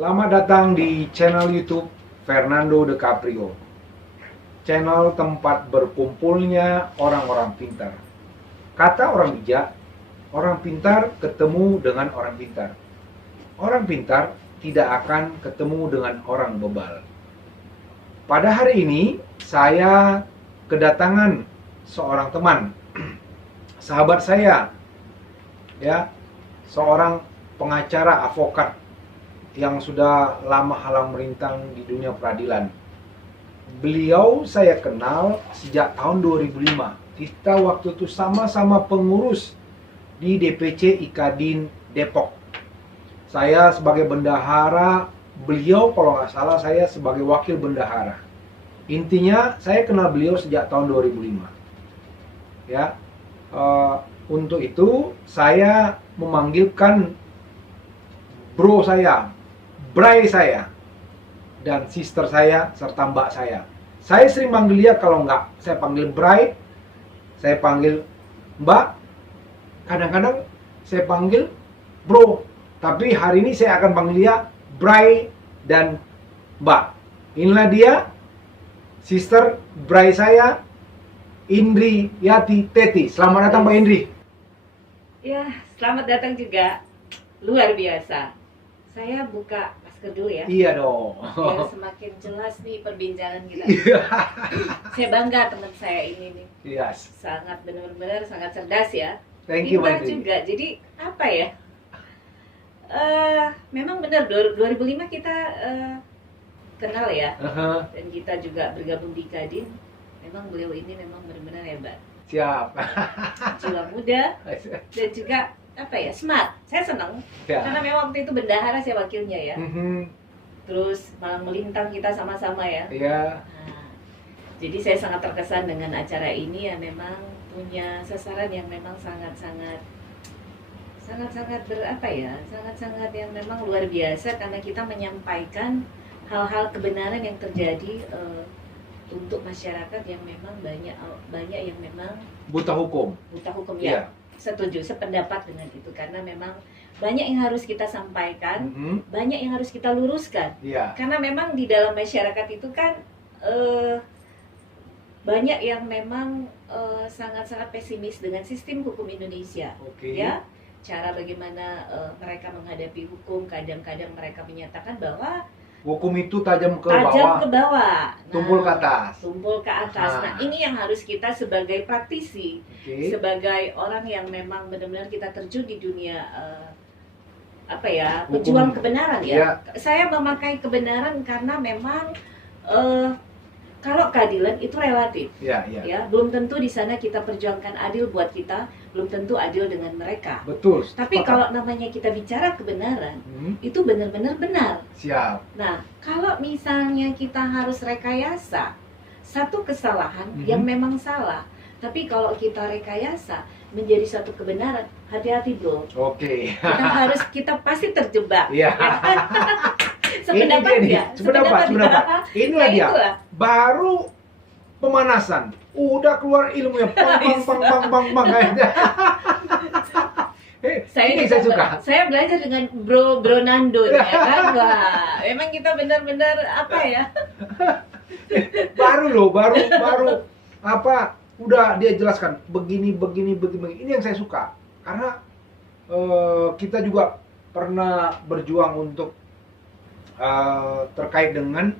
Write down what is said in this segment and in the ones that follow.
Selamat datang di channel YouTube Fernando De Caprio. Channel tempat berkumpulnya orang-orang pintar. Kata orang bijak, orang pintar ketemu dengan orang pintar. Orang pintar tidak akan ketemu dengan orang bebal. Pada hari ini, saya kedatangan seorang teman, sahabat saya, ya, seorang pengacara advokat yang sudah lama halang merintang di dunia peradilan. Beliau saya kenal sejak tahun 2005. Kita waktu itu sama-sama pengurus di DPC Ikadin Depok. Saya sebagai bendahara, beliau kalau nggak salah saya sebagai wakil bendahara. Intinya saya kenal beliau sejak tahun 2005. Ya, untuk itu saya memanggilkan bro saya, bray saya, dan sister saya, serta mbak saya. Saya sering panggil dia, kalau nggak saya panggil bray, saya panggil mbak, kadang-kadang saya panggil bro. Tapi hari ini saya akan panggil dia bray dan mbak. Inilah dia, sister bray saya, Indri Yati Teti. Selamat datang Mbak Indri. Ya, selamat datang juga. Luar biasa. Saya buka masker dulu ya. Iya dong. Biar semakin jelas nih perbincangan kita. Iya. Saya bangga teman saya ini nih. Yes. Sangat benar-benar sangat cerdas ya. Thank you Mbak Pintar Indri. juga. Jadi apa ya? Memang benar 2005 kita kenal ya. Dan kita juga bergabung di Kadin. Memang beliau ini memang benar-benar hebat. Siap. Jiwa muda dan juga apa ya, smart. Saya senang Ya. karena memang waktu itu bendahara saya wakilnya ya. Mhm. Terus malang melintang kita sama-sama ya. Iya. Nah, jadi saya sangat terkesan dengan acara ini ya, memang punya sasaran yang memang sangat-sangat berapa ya, sangat-sangat yang memang luar biasa karena kita menyampaikan hal-hal kebenaran yang terjadi untuk masyarakat yang memang banyak yang memang Buta hukum. buta hukum Iya. ya. Setuju, sependapat dengan itu karena memang banyak yang harus kita sampaikan, Mhm. banyak yang harus kita luruskan. Iya. Karena memang di dalam masyarakat itu kan banyak yang memang sangat-sangat pesimis dengan sistem hukum Indonesia. Oke. Ya, cara bagaimana mereka menghadapi hukum, kadang-kadang mereka menyatakan bahwa Hukum itu tajam ke tajam bawah, ke bawah, tumpul ke atas. tumpul ke atas. Ah. Nah, ini yang harus kita sebagai praktisi, Oke. sebagai orang yang memang benar-benar kita terjun di dunia apa ya, Hukum. pejuang kebenaran ya. Iya. Saya memakai kebenaran karena memang kalau keadilan itu relatif. Iya, iya. Ya, belum tentu di sana kita perjuangkan adil buat kita, belum tentu adil dengan mereka. Betul. Tapi sepakat. kalau namanya kita bicara kebenaran, Mhm. itu benar-benar benar. Siap. Nah, kalau misalnya kita harus rekayasa satu kesalahan Mhm. yang memang salah, tapi kalau kita rekayasa menjadi satu kebenaran, hati-hati bro. Oke. Kita pasti terjebak. Iya. Ya kan? Sependapat Ini dia ya? nih. Sependapat. Inilah dia. Itulah. Baru pemanasan, udah keluar ilmunya, pang kayaknya. Ini saya suka. Saya belajar dengan Bro Nando ya kan. Wah, memang kita benar-benar apa ya? Baru apa? Udah dia jelaskan begini. Ini yang saya suka karena kita juga pernah berjuang untuk terkait dengan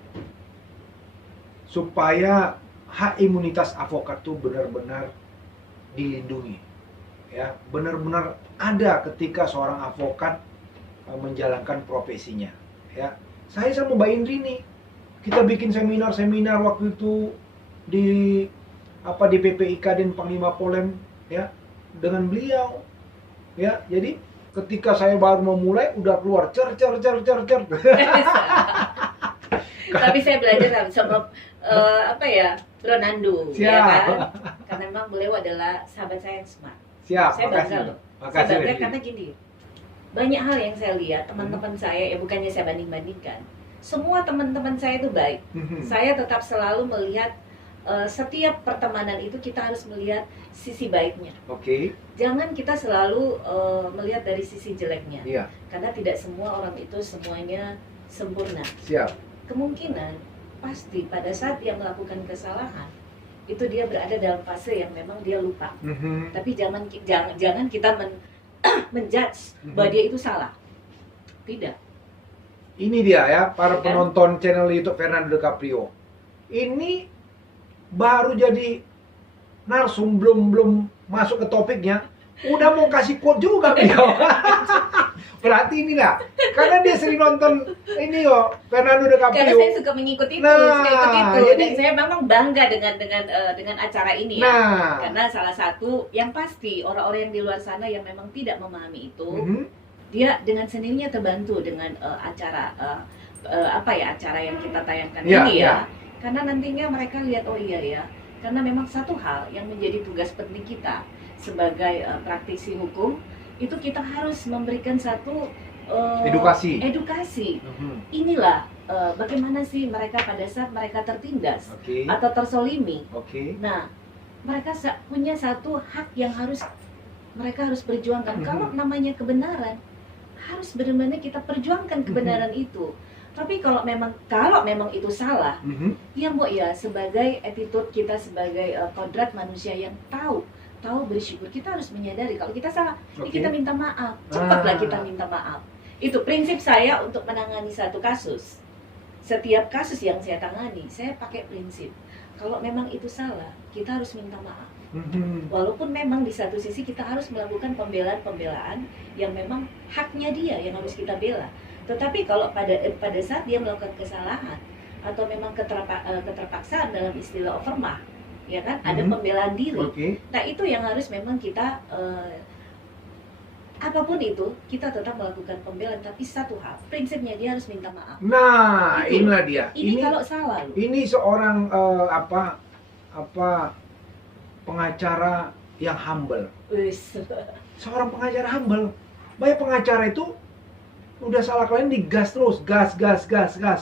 supaya hak imunitas advokat itu benar-benar dilindungi, ya, benar-benar ada ketika seorang advokat menjalankan profesinya, ya. Saya sama Mbak Indri nih, kita bikin seminar waktu itu di DPP Ikadin Panglima Polem, ya, dengan beliau, ya. Jadi ketika saya baru memulai udah keluar cer. Tapi saya belajar sama apa ya, Ronaldo, ya Siap. kan? Karena memang beliau adalah sahabat saya yang smart. Siap, Saya bangga makasih. loh. Saya Makasih. bangga Indri. karena gini, banyak hal yang saya lihat teman-teman saya, ya bukannya saya banding-bandingkan. Semua teman-teman saya itu baik. Mhm. Saya tetap selalu melihat setiap pertemanan itu kita harus melihat sisi baiknya. Oke. Jangan kita selalu melihat dari sisi jeleknya. Iya. Karena tidak semua orang itu semuanya sempurna. Siap. Kemungkinan pasti pada saat dia melakukan kesalahan itu dia berada dalam fase yang memang dia lupa. Tapi jangan kita menjudge bahwa dia itu salah. Tidak. Ini dia ya, para Ya kan? penonton channel YouTube Fernando DiCaprio. Ini baru jadi narsum, belum masuk ke topiknya, udah mau kasih quote juga beliau. Berarti inilah, karena dia sering nonton ini kok, Fernando Karena DiCaprio. saya suka mengikuti itu, Nah, jadi- dan saya memang bangga dengan acara ini ya. Nah, Karena salah satu yang pasti orang-orang yang di luar sana yang memang tidak memahami itu, mhm, dia dengan sendirinya terbantu dengan acara acara yang kita tayangkan Iya, ini iya. ya. Karena nantinya mereka lihat oh iya ya. Karena memang satu hal yang menjadi tugas penting kita sebagai praktisi hukum itu kita harus memberikan satu Edukasi. edukasi. Inilah bagaimana sih mereka pada saat mereka tertindas Oke, atau tersolimi. oke. Nah, mereka punya satu hak yang mereka harus perjuangkan. Mhm. Kalau namanya kebenaran, harus benar-benar kita perjuangkan kebenaran itu. Tapi kalau memang itu salah, Mhm. ya Mbok ya, sebagai attitude kita sebagai kodrat manusia yang tahu bersyukur, kita harus menyadari kalau kita salah, ya Oke. kita minta maaf. Cepatlah Ah. kita minta maaf. Itu prinsip saya untuk menangani satu kasus. Setiap kasus yang saya tangani, saya pakai prinsip. Kalau memang itu salah, kita harus minta maaf. Mhm. Walaupun memang di satu sisi kita harus melakukan pembelaan-pembelaan yang memang haknya dia yang harus kita bela. Tetapi kalau pada saat dia melakukan kesalahan atau memang keterpaksaan dalam istilah overmah, ya kan, ada Mhm. pembelaan diri. Oke. Nah itu yang harus memang kita apapun itu kita tetap melakukan pembelaan. Tapi satu hal, prinsipnya dia harus minta maaf. Nah, Itu. inilah dia. Ini kalau salah loh. Ini seorang pengacara yang humble. Wis. Seorang pengacara humble. Banyak pengacara itu udah salah klien digas terus, gas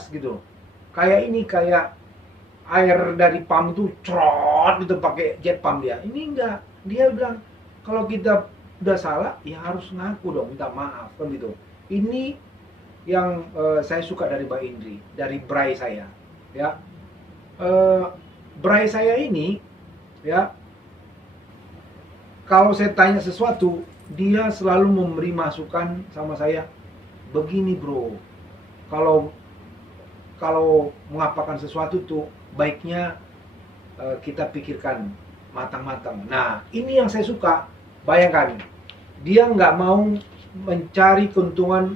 gitu. Kayak air dari pump itu crot gitu pakai jet pump dia. Ini enggak. Dia bilang kalau kita udah salah ya harus ngaku dong, minta maaf kan gitu. Ini yang saya suka dari Mbak Indri, dari Bray saya. Ya. Bray saya ini ya, kalau saya tanya sesuatu, dia selalu memberi masukan sama saya. Begini bro, kalau mengapakan sesuatu tuh baiknya kita pikirkan matang-matang. Nah, ini yang saya suka. Bayangkan, dia nggak mau mencari keuntungan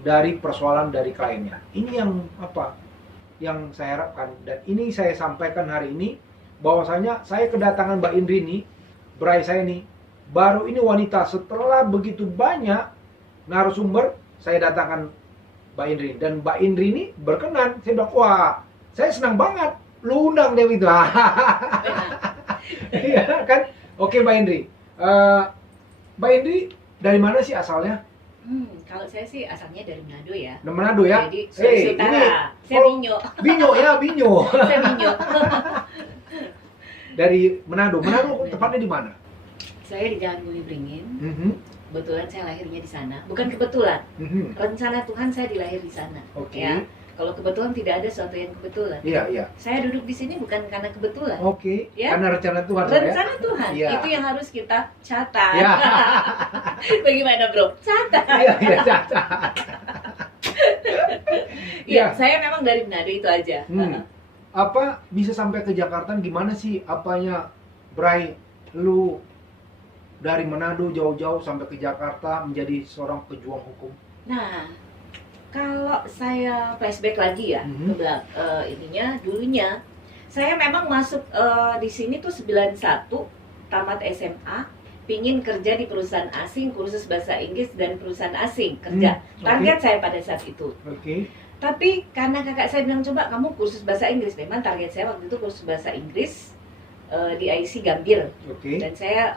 dari persoalan dari kliennya. Ini yang saya harapkan, dan ini saya sampaikan hari ini, bahwasanya saya kedatangan Mbak Indri ini, Bray saya ini, baru ini wanita setelah begitu banyak narasumber, saya datangkan Mbak Indri, dan Mbak Indri ini berkenan. Saya bilang, wah, saya senang banget, lu undang Dewi itu. Iya kan? Oke Mbak Indri, Mbak Indri dari mana sih asalnya? Kalau saya sih asalnya dari Manado ya. Dari Manado ya? Jadi Sulawesi ini Utara. Saya kalau- Minyo. Binyo ya, Binyo. Saya Minyo. Dari Manado. Manado tepatnya di mana? Saya di Jalan Bumi Beringin. Mhm, Kebetulan saya lahirnya di sana. Bukan kebetulan. mhm. Rencana Tuhan saya dilahir di sana. Oke. Ya. Kalau kebetulan tidak ada sesuatu yang kebetulan. Iya, iya. Saya duduk di sini bukan karena kebetulan. Oke. Ya. Karena rencana Tuhan ya. Rencana Tuhan. Iya. Itu yang harus kita catat. Ya. Bagaimana, Bro? Catat. Iya, iya, cacat. Iya, Iya. saya memang dari Manado itu aja. Apa bisa sampai ke Jakarta gimana sih apanya, Bray? Lu dari Manado jauh-jauh sampai ke Jakarta menjadi seorang pejuang hukum. Nah, kalau saya flashback lagi ya Mhm. ke ininya dulunya, saya memang masuk di sini tuh 91, tamat SMA, pingin kerja di perusahaan asing, kursus bahasa Inggris dan perusahaan asing kerja. Oke. Target saya pada saat itu. Oke. Tapi karena kakak saya bilang coba kamu kursus bahasa Inggris, memang target saya waktu itu kursus bahasa Inggris di IC Gambir. Oke. Dan saya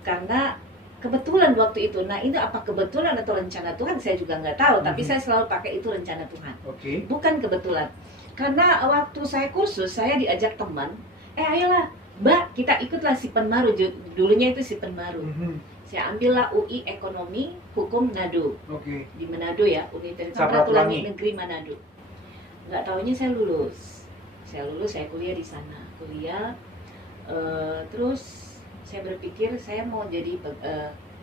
karena kebetulan waktu itu, nah ini apa kebetulan atau rencana Tuhan saya juga nggak tahu, tapi Mhm. saya selalu pakai itu rencana Tuhan, Oke. bukan kebetulan. Karena waktu saya kursus, saya diajak teman, ayolah Mbak, kita ikutlah si Penmaru, dulunya itu si Penmaru. Mhm. Saya ambillah UI Ekonomi Hukum Manado Oke. di Manado ya, Universitas Samratulangi Negeri Manado. Nggak taunya saya lulus, saya kuliah di sana, terus saya berpikir saya mau jadi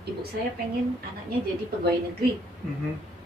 ibu saya pengen anaknya jadi pegawai negeri.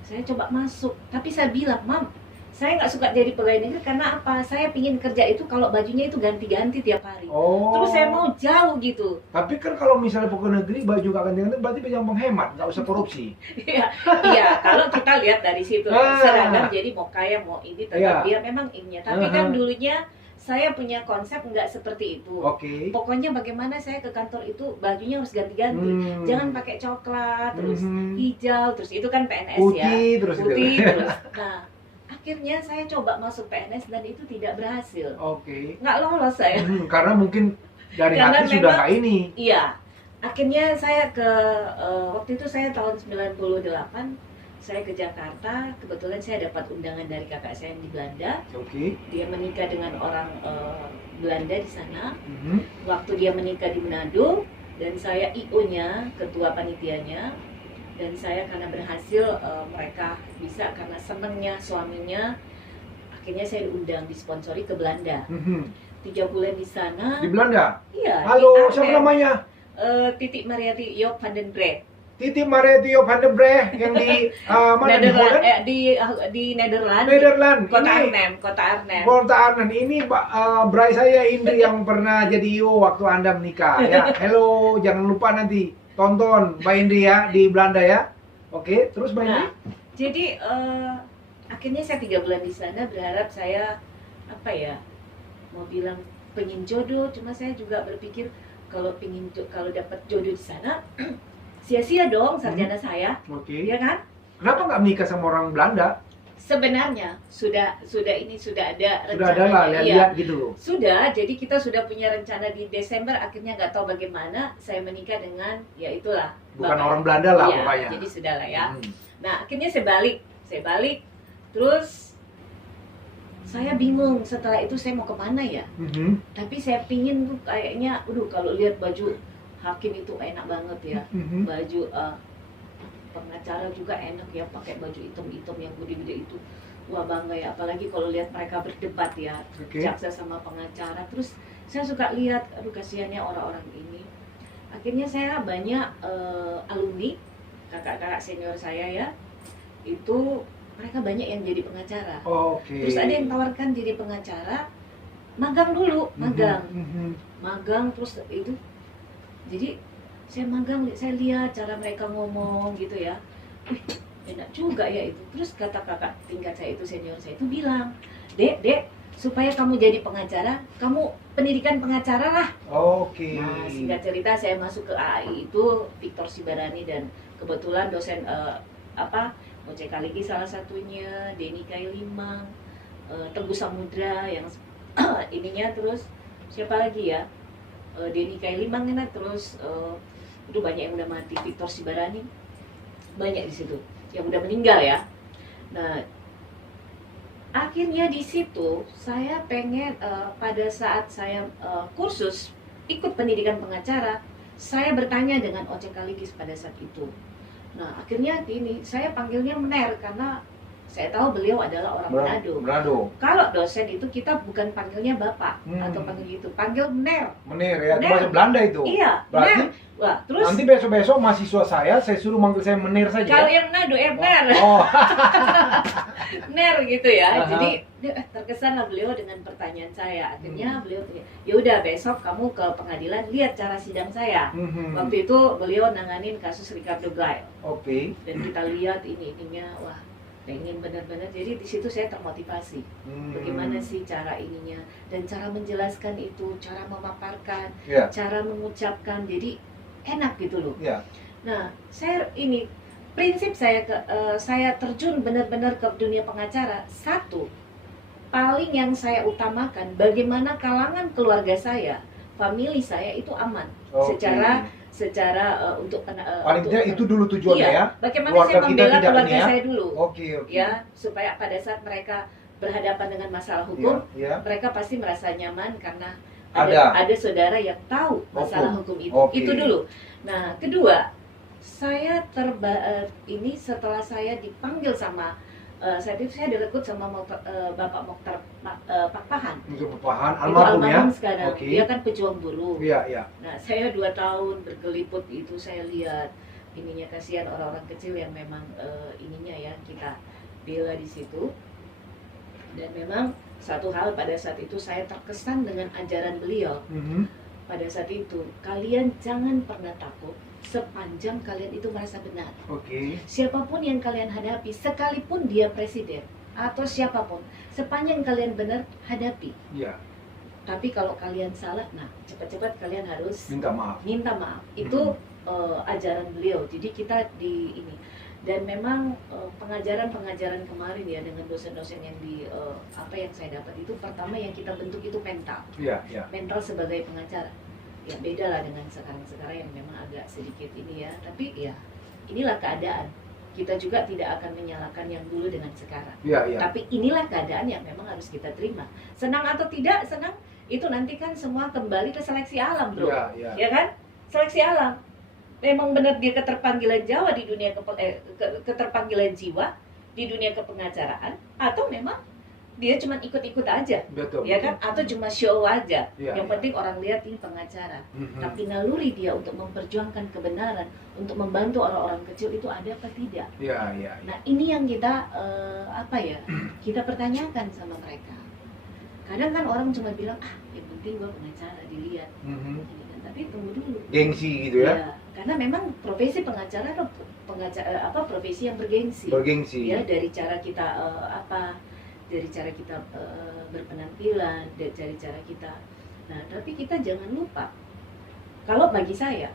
Saya coba masuk, tapi saya bilang, Mam, saya nggak suka jadi pegawai negeri karena apa? Saya pingin kerja itu kalau bajunya itu ganti-ganti tiap hari. Oh. Terus saya mau jauh gitu. Tapi kan kalau misalnya pegawai negeri baju nggak ganti-ganti berarti banyak menghemat, nggak usah korupsi. Iya, kalau kita lihat dari situ seragam jadi mau kaya mau ini tetap dia memang ininya. Tapi kan dulunya saya punya konsep nggak seperti itu. Oke. Pokoknya bagaimana saya ke kantor itu bajunya harus ganti-ganti. Jangan pakai coklat, terus hijau, terus itu kan PNS putih, ya. Terus putih itu. terus. Nah, akhirnya saya coba masuk PNS dan itu tidak berhasil. Oke. Nggak lolos saya. Karena mungkin dari Karena hati sudah kayak ini. Iya. Akhirnya saya ke waktu itu saya tahun 98 saya ke Jakarta, kebetulan saya dapat undangan dari kakak saya yang di Belanda. Oke. Dia menikah dengan orang Belanda di sana. Waktu dia menikah di Manado, dan saya IO-nya, ketua panitianya. Dan saya karena berhasil, mereka bisa karena senengnya suaminya, akhirnya saya diundang, disponsori ke Belanda. 3 bulan di sana. Di Belanda? Iya. Halo, siapa namanya? Titik Mariati Joop van den Bree. Titik Mariati Joop van den Bree yang di mana di Holland? Di Nederland. Nederland. Kota Ini Arnhem, Kota Arnhem. Kota Arnhem. Ini Bray saya Indri yang pernah jadi IO waktu Anda menikah ya. Hello, jangan lupa nanti tonton Mbak Indri ya di Belanda ya. Oke, terus Mbak Indri? Nah, jadi akhirnya saya 3 bulan di sana berharap saya mau bilang pengen jodoh, cuma saya juga berpikir kalau dapat jodoh di sana sia-sia dong sarjana saya. Oke. Ya kan? Kenapa nggak menikah sama orang Belanda? Sebenarnya sudah ada rencana. Sudah ada lah, lihat gitu. Sudah, jadi kita sudah punya rencana di Desember, akhirnya nggak tahu bagaimana saya menikah dengan ya itulah. Bukan orang Belanda lah iya, pokoknya. Jadi sudah lah ya. Nah, akhirnya saya balik, terus saya bingung setelah itu saya mau kemana ya. Tapi saya pingin tuh kayaknya, kalau lihat baju hakim itu enak banget ya. Baju pengacara juga enak ya, pakai baju hitam-hitam yang gede-gede itu. Wah, bangga ya, apalagi kalau lihat mereka berdebat ya, jaksa sama pengacara. Terus saya suka lihat, kasihannya orang-orang ini. Akhirnya saya banyak alumni, kakak-kakak senior saya ya, itu mereka banyak yang jadi pengacara. Terus ada yang tawarkan jadi pengacara, magang dulu, magang terus itu. Jadi saya magang, saya lihat cara mereka ngomong gitu ya. Enak juga ya itu. Terus kata kakak tingkat saya itu, senior saya itu bilang, Dek, supaya kamu jadi pengacara, kamu pendidikan pengacara lah. Nah, singkat cerita saya masuk ke AI itu Victor Sibarani, dan kebetulan dosen Oce Kaliki salah satunya, Denny Kailimang, Teguh Samudra yang ininya, terus siapa lagi ya, Denny Kailimang ini, terus itu banyak yang udah mati, Victor Sibarani banyak di situ yang udah meninggal ya. Nah, akhirnya di situ saya pengen pada saat saya kursus ikut pendidikan pengacara, saya bertanya dengan Oce Kaligis pada saat itu. Nah, akhirnya ini saya panggilnya Mener karena saya tahu beliau adalah orang Manado. Kalau dosen itu kita bukan panggilnya Bapak atau panggil gitu, panggil Mener. Mener ya, itu bahasa Belanda itu. Iya, berarti Wah, terus nanti besok-besok mahasiswa saya suruh manggil saya Mener saja. Kalau yang Manado Mener. Ner gitu ya. Jadi terkesan lah beliau dengan pertanyaan saya. Akhirnya beliau tanya, ya udah besok kamu ke pengadilan lihat cara sidang saya. Waktu itu beliau nanganin kasus Ricardo Gail. Dan kita lihat ininya, wah pengen benar-benar. Jadi di situ saya termotivasi. Bagaimana sih cara ininya dan cara menjelaskan itu, cara memaparkan, cara mengucapkan. Jadi enak gitu loh. Nah, prinsip saya terjun benar-benar ke dunia pengacara. Satu, paling yang saya utamakan bagaimana kalangan keluarga saya, famili saya itu aman secara untuk paling tidak itu dulu tujuannya ya. Bagaimana saya membela keluarga saya dulu. Ya, supaya pada saat mereka berhadapan dengan masalah hukum, mereka pasti merasa nyaman karena ada saudara yang tahu masalah hukum itu. Itu dulu. Nah, kedua, Saya ini setelah saya dipanggil sama saat itu saya direkrut sama Bapak Mokhtar Pakpahan. Untuk Pahan Itu almarhum ya. almarhum sekarang. Oke. Dia kan pejuang buruh. Iya, iya. Nah, saya 2 tahun bergeliput itu, saya lihat ininya, kasihan orang-orang kecil yang memang ininya ya kita bela di situ. Dan memang satu hal pada saat itu saya terkesan dengan ajaran beliau. Pada saat itu, kalian jangan pernah takut sepanjang kalian itu merasa benar. Oke. Siapapun yang kalian hadapi, sekalipun dia presiden atau siapapun, sepanjang kalian benar, hadapi. Iya. Tapi kalau kalian salah, nah cepat-cepat kalian harus Minta maaf. minta maaf. Itu ajaran beliau. Jadi kita di ini, dan memang pengajaran kemarin ya dengan dosen-dosen yang apa yang saya dapat itu, pertama yang kita bentuk itu mental. Iya, iya. Mental sebagai pengacara. Ya beda lah dengan sekarang yang memang agak sedikit ini ya. Tapi ya inilah keadaan. Kita juga tidak akan menyalahkan yang dulu dengan sekarang. Iya, iya. Tapi inilah keadaan yang memang harus kita terima. Senang atau tidak senang, itu nanti kan semua kembali ke seleksi alam, bro. Iya, iya. Ya kan? Seleksi alam. Memang benar dia keterpanggilan Jawa di dunia keterpanggilan jiwa di dunia kepengacaraan, atau memang dia cuma ikut-ikut aja, Betul. ya kan? Atau cuma show aja. Iya, Yang iya. penting orang lihat ini pengacara. Mhm. Tapi naluri dia untuk memperjuangkan kebenaran, untuk membantu orang-orang kecil itu ada apa tidak? Iya, iya. Nah ini yang kita apa ya? Kita pertanyakan sama mereka. Kadang kan orang cuma bilang, yang penting gua pengacara, dilihat. Mhm. Tapi tunggu dulu. Gengsi gitu ya. Ya, karena memang profesi pengacara adalah profesi yang bergengsi. Bergengsi. Ya, dari cara kita dari cara kita berpenampilan, dari cara kita. Nah, tapi kita jangan lupa. Kalau bagi saya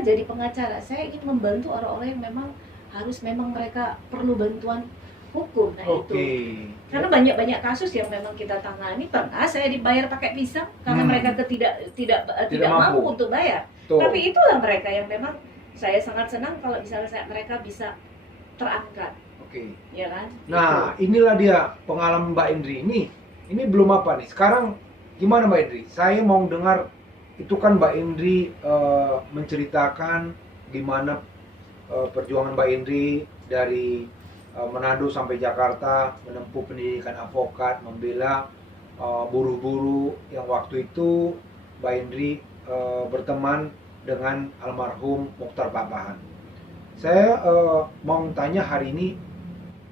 jadi pengacara, saya ingin membantu orang-orang yang memang mereka perlu bantuan hukum. Nah, Oke. itu. Karena banyak kasus yang memang kita tangani, pernah saya dibayar pakai pisang karena mereka tidak mampu untuk bayar. Tuh. Tapi itulah mereka yang memang saya sangat senang kalau misalnya mereka bisa terangkat. Oke. Ya kan? Nah, inilah dia pengalaman Mbak Indri ini belum apa nih. Sekarang gimana Mbak Indri? Saya mau dengar itu kan Mbak Indri menceritakan gimana perjuangan Mbak Indri dari Manado sampai Jakarta menempuh pendidikan advokat, membela buruh-buruh yang waktu itu Mbak Indri berteman dengan almarhum Mokhtar Pakpahan. Saya mau tanya hari ini,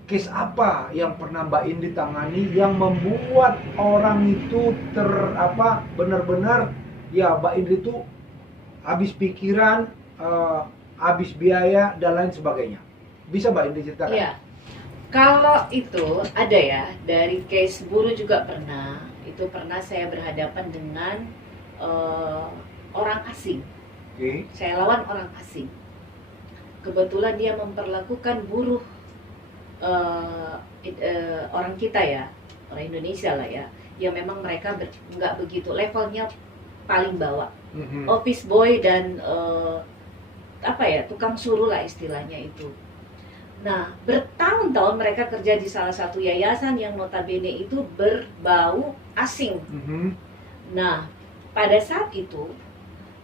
case apa yang pernah Mbak Indri tangani yang membuat orang itu benar-benar ya Mbak Indri itu habis pikiran, habis biaya dan lain sebagainya. Bisa Mbak Indri ceritakan? Iya. Kalau itu ada ya, dari case buruh juga pernah. Itu pernah saya berhadapan dengan orang asing. Oke. Saya lawan orang asing. Kebetulan dia memperlakukan buruh orang kita ya, orang Indonesia lah ya, yang memang mereka nggak begitu levelnya paling bawah, office boy dan tukang suruh lah istilahnya itu. Nah, bertahun-tahun mereka kerja di salah satu yayasan yang notabene itu berbau asing. Nah, pada saat itu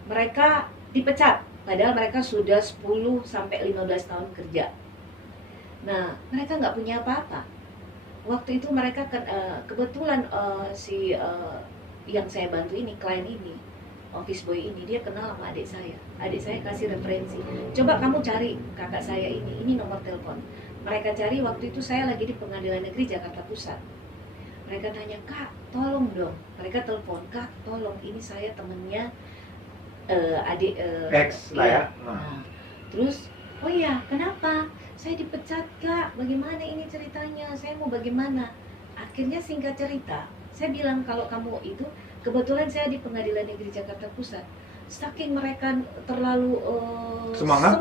mereka dipecat, padahal mereka sudah 10 sampai 15 tahun kerja. Nah, mereka nggak punya apa-apa. Waktu itu mereka kebetulan yang saya bantu ini, klien ini, office boy ini, dia kenal sama adik saya. Adik saya kasih referensi. Coba kamu cari kakak saya ini nomor telepon. Mereka cari, waktu itu saya lagi di Pengadilan Negeri Jakarta Pusat. Mereka tanya, Kak, tolong dong. Mereka telepon, Kak, tolong, ini saya temennya adik X lah ya. Nah, terus, oh iya, kenapa? Saya dipecat, Kak. Bagaimana ini ceritanya? Saya mau bagaimana? Akhirnya singkat cerita, saya bilang kalau kamu itu, kebetulan saya di Pengadilan Negeri Jakarta Pusat. Saking mereka terlalu semangat,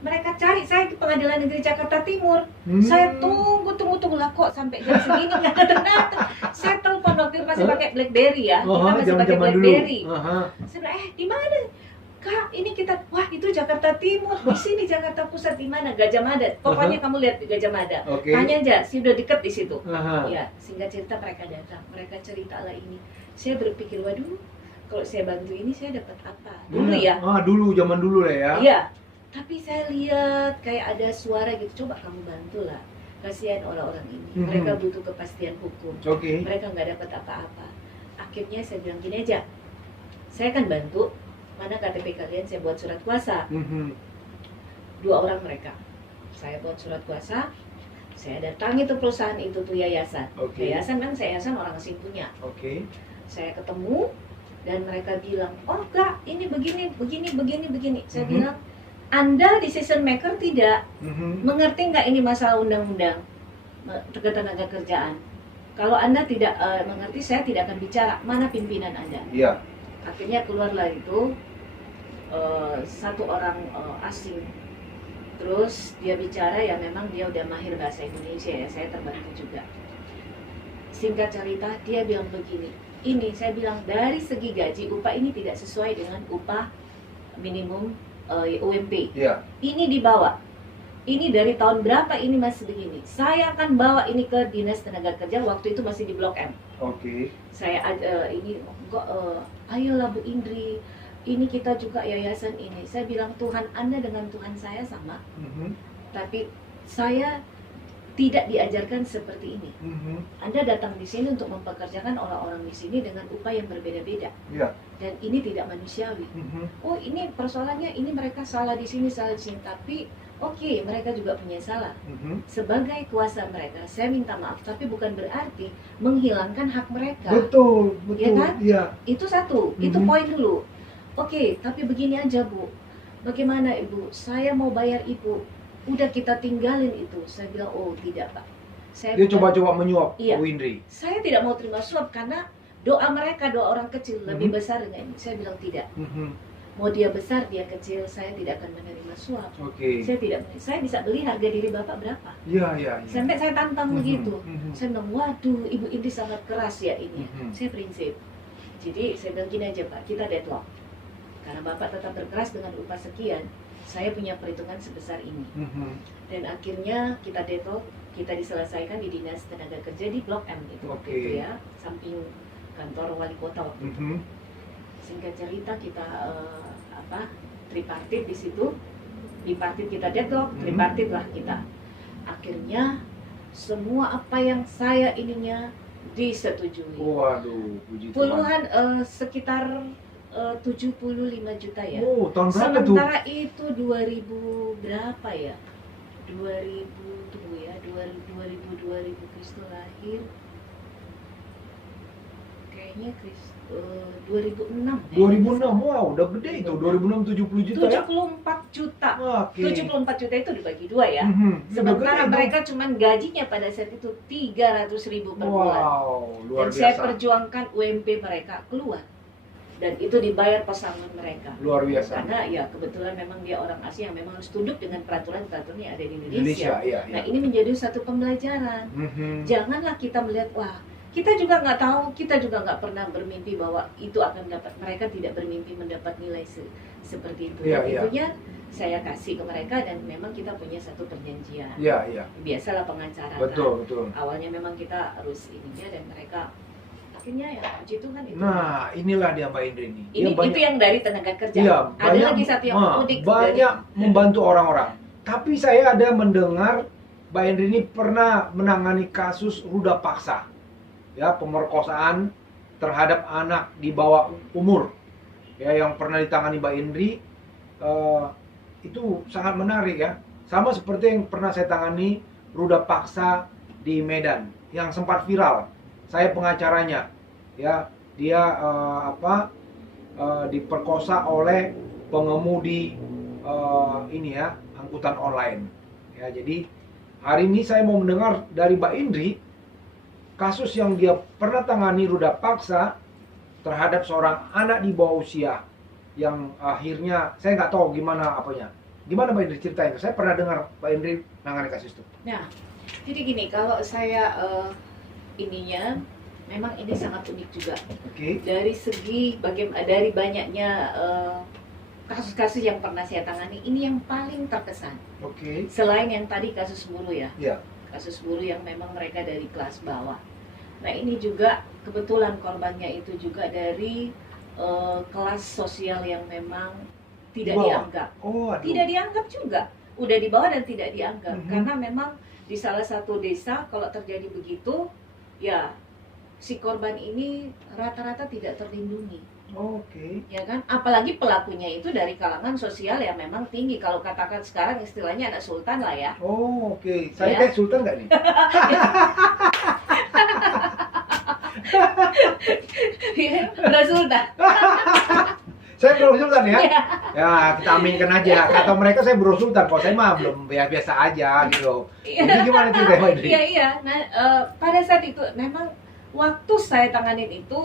mereka cari saya ke Pengadilan Negeri Jakarta Timur. Saya tunggu lah, kok sampai jam segini nggak datang. Saya telepon, waktu itu masih pakai BlackBerry ya, kita masih pakai BlackBerry. Saya bilang, di mana? Kak, ini kita, wah itu Jakarta Timur, di sini Jakarta Pusat, di mana? Gajah Mada. Pokoknya kamu lihat Gajah Mada. Tanya aja, sih udah deket di situ. Ya, singkat cerita mereka datang, mereka ceritalah ini. Saya berpikir, waduh, kalau saya bantu ini saya dapat apa? Dulu ya. Dulu, zaman dulu lah ya. Iya. Tapi saya lihat kayak ada suara gitu, coba kamu bantulah, kasihan orang-orang ini, mereka butuh kepastian hukum, Oke. mereka nggak dapat apa-apa. Akhirnya saya bilang gini aja, saya akan bantu, mana KTP kalian, saya buat surat kuasa. Dua orang mereka, saya buat surat kuasa, saya datangi tuh perusahaan itu tuh yayasan. Oke. Yayasan kan yayasan orang asing punya. Oke. Saya ketemu dan mereka bilang, oh enggak, ini begini, begini, begini, begini. Saya bilang, Anda decision maker tidak mengerti nggak ini masalah undang-undang ketenaga kerjaan. Kalau Anda tidak mengerti, saya tidak akan bicara. Mana pimpinan Anda? Iya. Akhirnya keluarlah itu satu orang asing. Terus dia bicara ya memang dia udah mahir bahasa Indonesia ya, saya terbantu juga. Singkat cerita dia bilang begini, ini saya bilang dari segi gaji upah ini tidak sesuai dengan upah minimum UMP. Iya. Ini dibawa. Ini dari tahun berapa ini masih begini. Saya akan bawa ini ke Dinas Tenaga Kerja, waktu itu masih di Blok M. Oke. Saya ini kok ayolah Bu Indri, ini kita juga yayasan ini. Saya bilang Tuhan Anda dengan Tuhan saya sama, tapi saya tidak diajarkan seperti ini. Anda datang di sini untuk mempekerjakan orang-orang di sini dengan upah yang berbeda-beda. Iya. Dan ini tidak manusiawi. Oh ini persoalannya, ini mereka salah di sini, salah di sini. Tapi oke, mereka juga punya salah. Sebagai kuasa mereka, saya minta maaf. Tapi bukan berarti menghilangkan hak mereka. Betul, betul. Ya kan? Iya. Itu satu, itu poin dulu. Oke, tapi begini aja Bu. Bagaimana Ibu? Saya mau bayar Ibu. Udah kita tinggalin itu. Saya bilang, oh tidak Pak. Dia coba-coba menyuap Iya. Bu Indri. Saya tidak mau terima suap karena doa mereka, doa orang kecil lebih besar dengan ini. Saya bilang tidak. Mau dia besar, dia kecil, saya tidak akan menerima suap. Oke. Saya bisa beli harga diri Bapak berapa? Iya, iya. Sampai saya tantang begitu. Saya bilang, waduh, Ibu Indri sangat keras ya ini. Saya prinsip. Jadi saya bilang gini aja Pak, kita deadlock. Karena Bapak tetap berkeras dengan upah sekian, saya punya perhitungan sebesar ini. Dan akhirnya kita deadlock, kita diselesaikan di Dinas Tenaga Kerja di Blok M itu, waktu itu ya, samping kantor wali kota waktu itu. Singkat cerita kita tripartit di situ, bipartit kita deadlock, tripartit lah kita. Akhirnya semua apa yang saya ininya disetujui. Waduh, puji Tuhan. Puluhan sekitar 75 juta ya. Oh, tahun berapa tuh? Sementara itu 2000 berapa ya? 2000 tunggu ya, 2000 Kristus lahir. Kayaknya 2006. 2006, wow, udah gede itu. 2006 70 juta ya? 74 juta. Oke. 74 juta itu dibagi dua ya. Udah Sementara gede mereka cuman gajinya pada saat itu 300.000 per bulan. Wow, luar Dan saya biasa. perjuangkan UMP mereka keluar. Dan itu dibayar pesangon mereka. Luar biasa. Karena ya kebetulan memang dia orang asing yang memang harus tunduk dengan peraturan-peraturan yang ada di Indonesia. Indonesia, iya, Nah iya. ini menjadi satu pembelajaran. Janganlah kita melihat, wah kita juga nggak tahu, kita juga nggak pernah bermimpi bahwa itu akan dapat. Mereka tidak bermimpi mendapat nilai seperti itu. Iya, Dan iya. itunya saya kasih ke mereka dan memang kita punya satu perjanjian. Iya, iya. Biasalah pengacara. Betul, betul. Awalnya memang kita harus ininya dan mereka akhirnya ya puji Tuhan itu. Nah, inilah dia Mbak Indri ini. Ini Dia itu yang dari tenaga kerja. Iya, Ada lagi satu yang unik banyak membantu orang-orang. Tapi saya ada mendengar Mbak Indri ini pernah menangani kasus ruda paksa, ya, pemerkosaan terhadap anak di bawah umur, ya, yang pernah ditangani Mbak Indri. Itu sangat menarik ya. Sama seperti yang pernah saya tangani ruda paksa di Medan yang sempat viral. Saya pengacaranya, ya, dia diperkosa oleh pengemudi ini ya, angkutan online. Ya, jadi hari ini saya mau mendengar dari Mbak Indri kasus yang dia pernah tangani ruda paksa terhadap seorang anak di bawah usia yang akhirnya saya nggak tahu gimana apanya. Gimana Mbak Indri ceritain? Saya pernah dengar Mbak Indri nangani kasus itu. Nah, jadi gini, kalau saya ininya memang ini sangat unik juga. Oke. Dari segi dari banyaknya kasus-kasus yang pernah saya tangani, ini yang paling terkesan. Oke. Selain yang tadi kasus buruh ya. Iya. Kasus buruh yang memang mereka dari kelas bawah. Nah, ini juga kebetulan korbannya itu juga dari kelas sosial yang memang tidak Di bawah? dianggap. Oh, aduh. Tidak dianggap juga. Udah di bawah dan tidak dianggap. Mhm. Karena memang di salah satu desa kalau terjadi begitu, ya si korban ini rata-rata tidak terlindungi. Oke. Ya kan, apalagi pelakunya itu dari kalangan sosial yang memang tinggi. Kalau katakan sekarang istilahnya anak sultan lah ya. Oh, oke. Saya Ya. kayak sultan nggak nih? Udah sultan. Saya bro sultan ya? Iya. Ya, kita aminkan aja. Kata mereka saya bro sultan, kalau saya mah belum ya biasa aja gitu. Jadi gimana ceritanya Mbak Indri? Iya, iya. Nah, pada saat itu memang waktu saya tanganin itu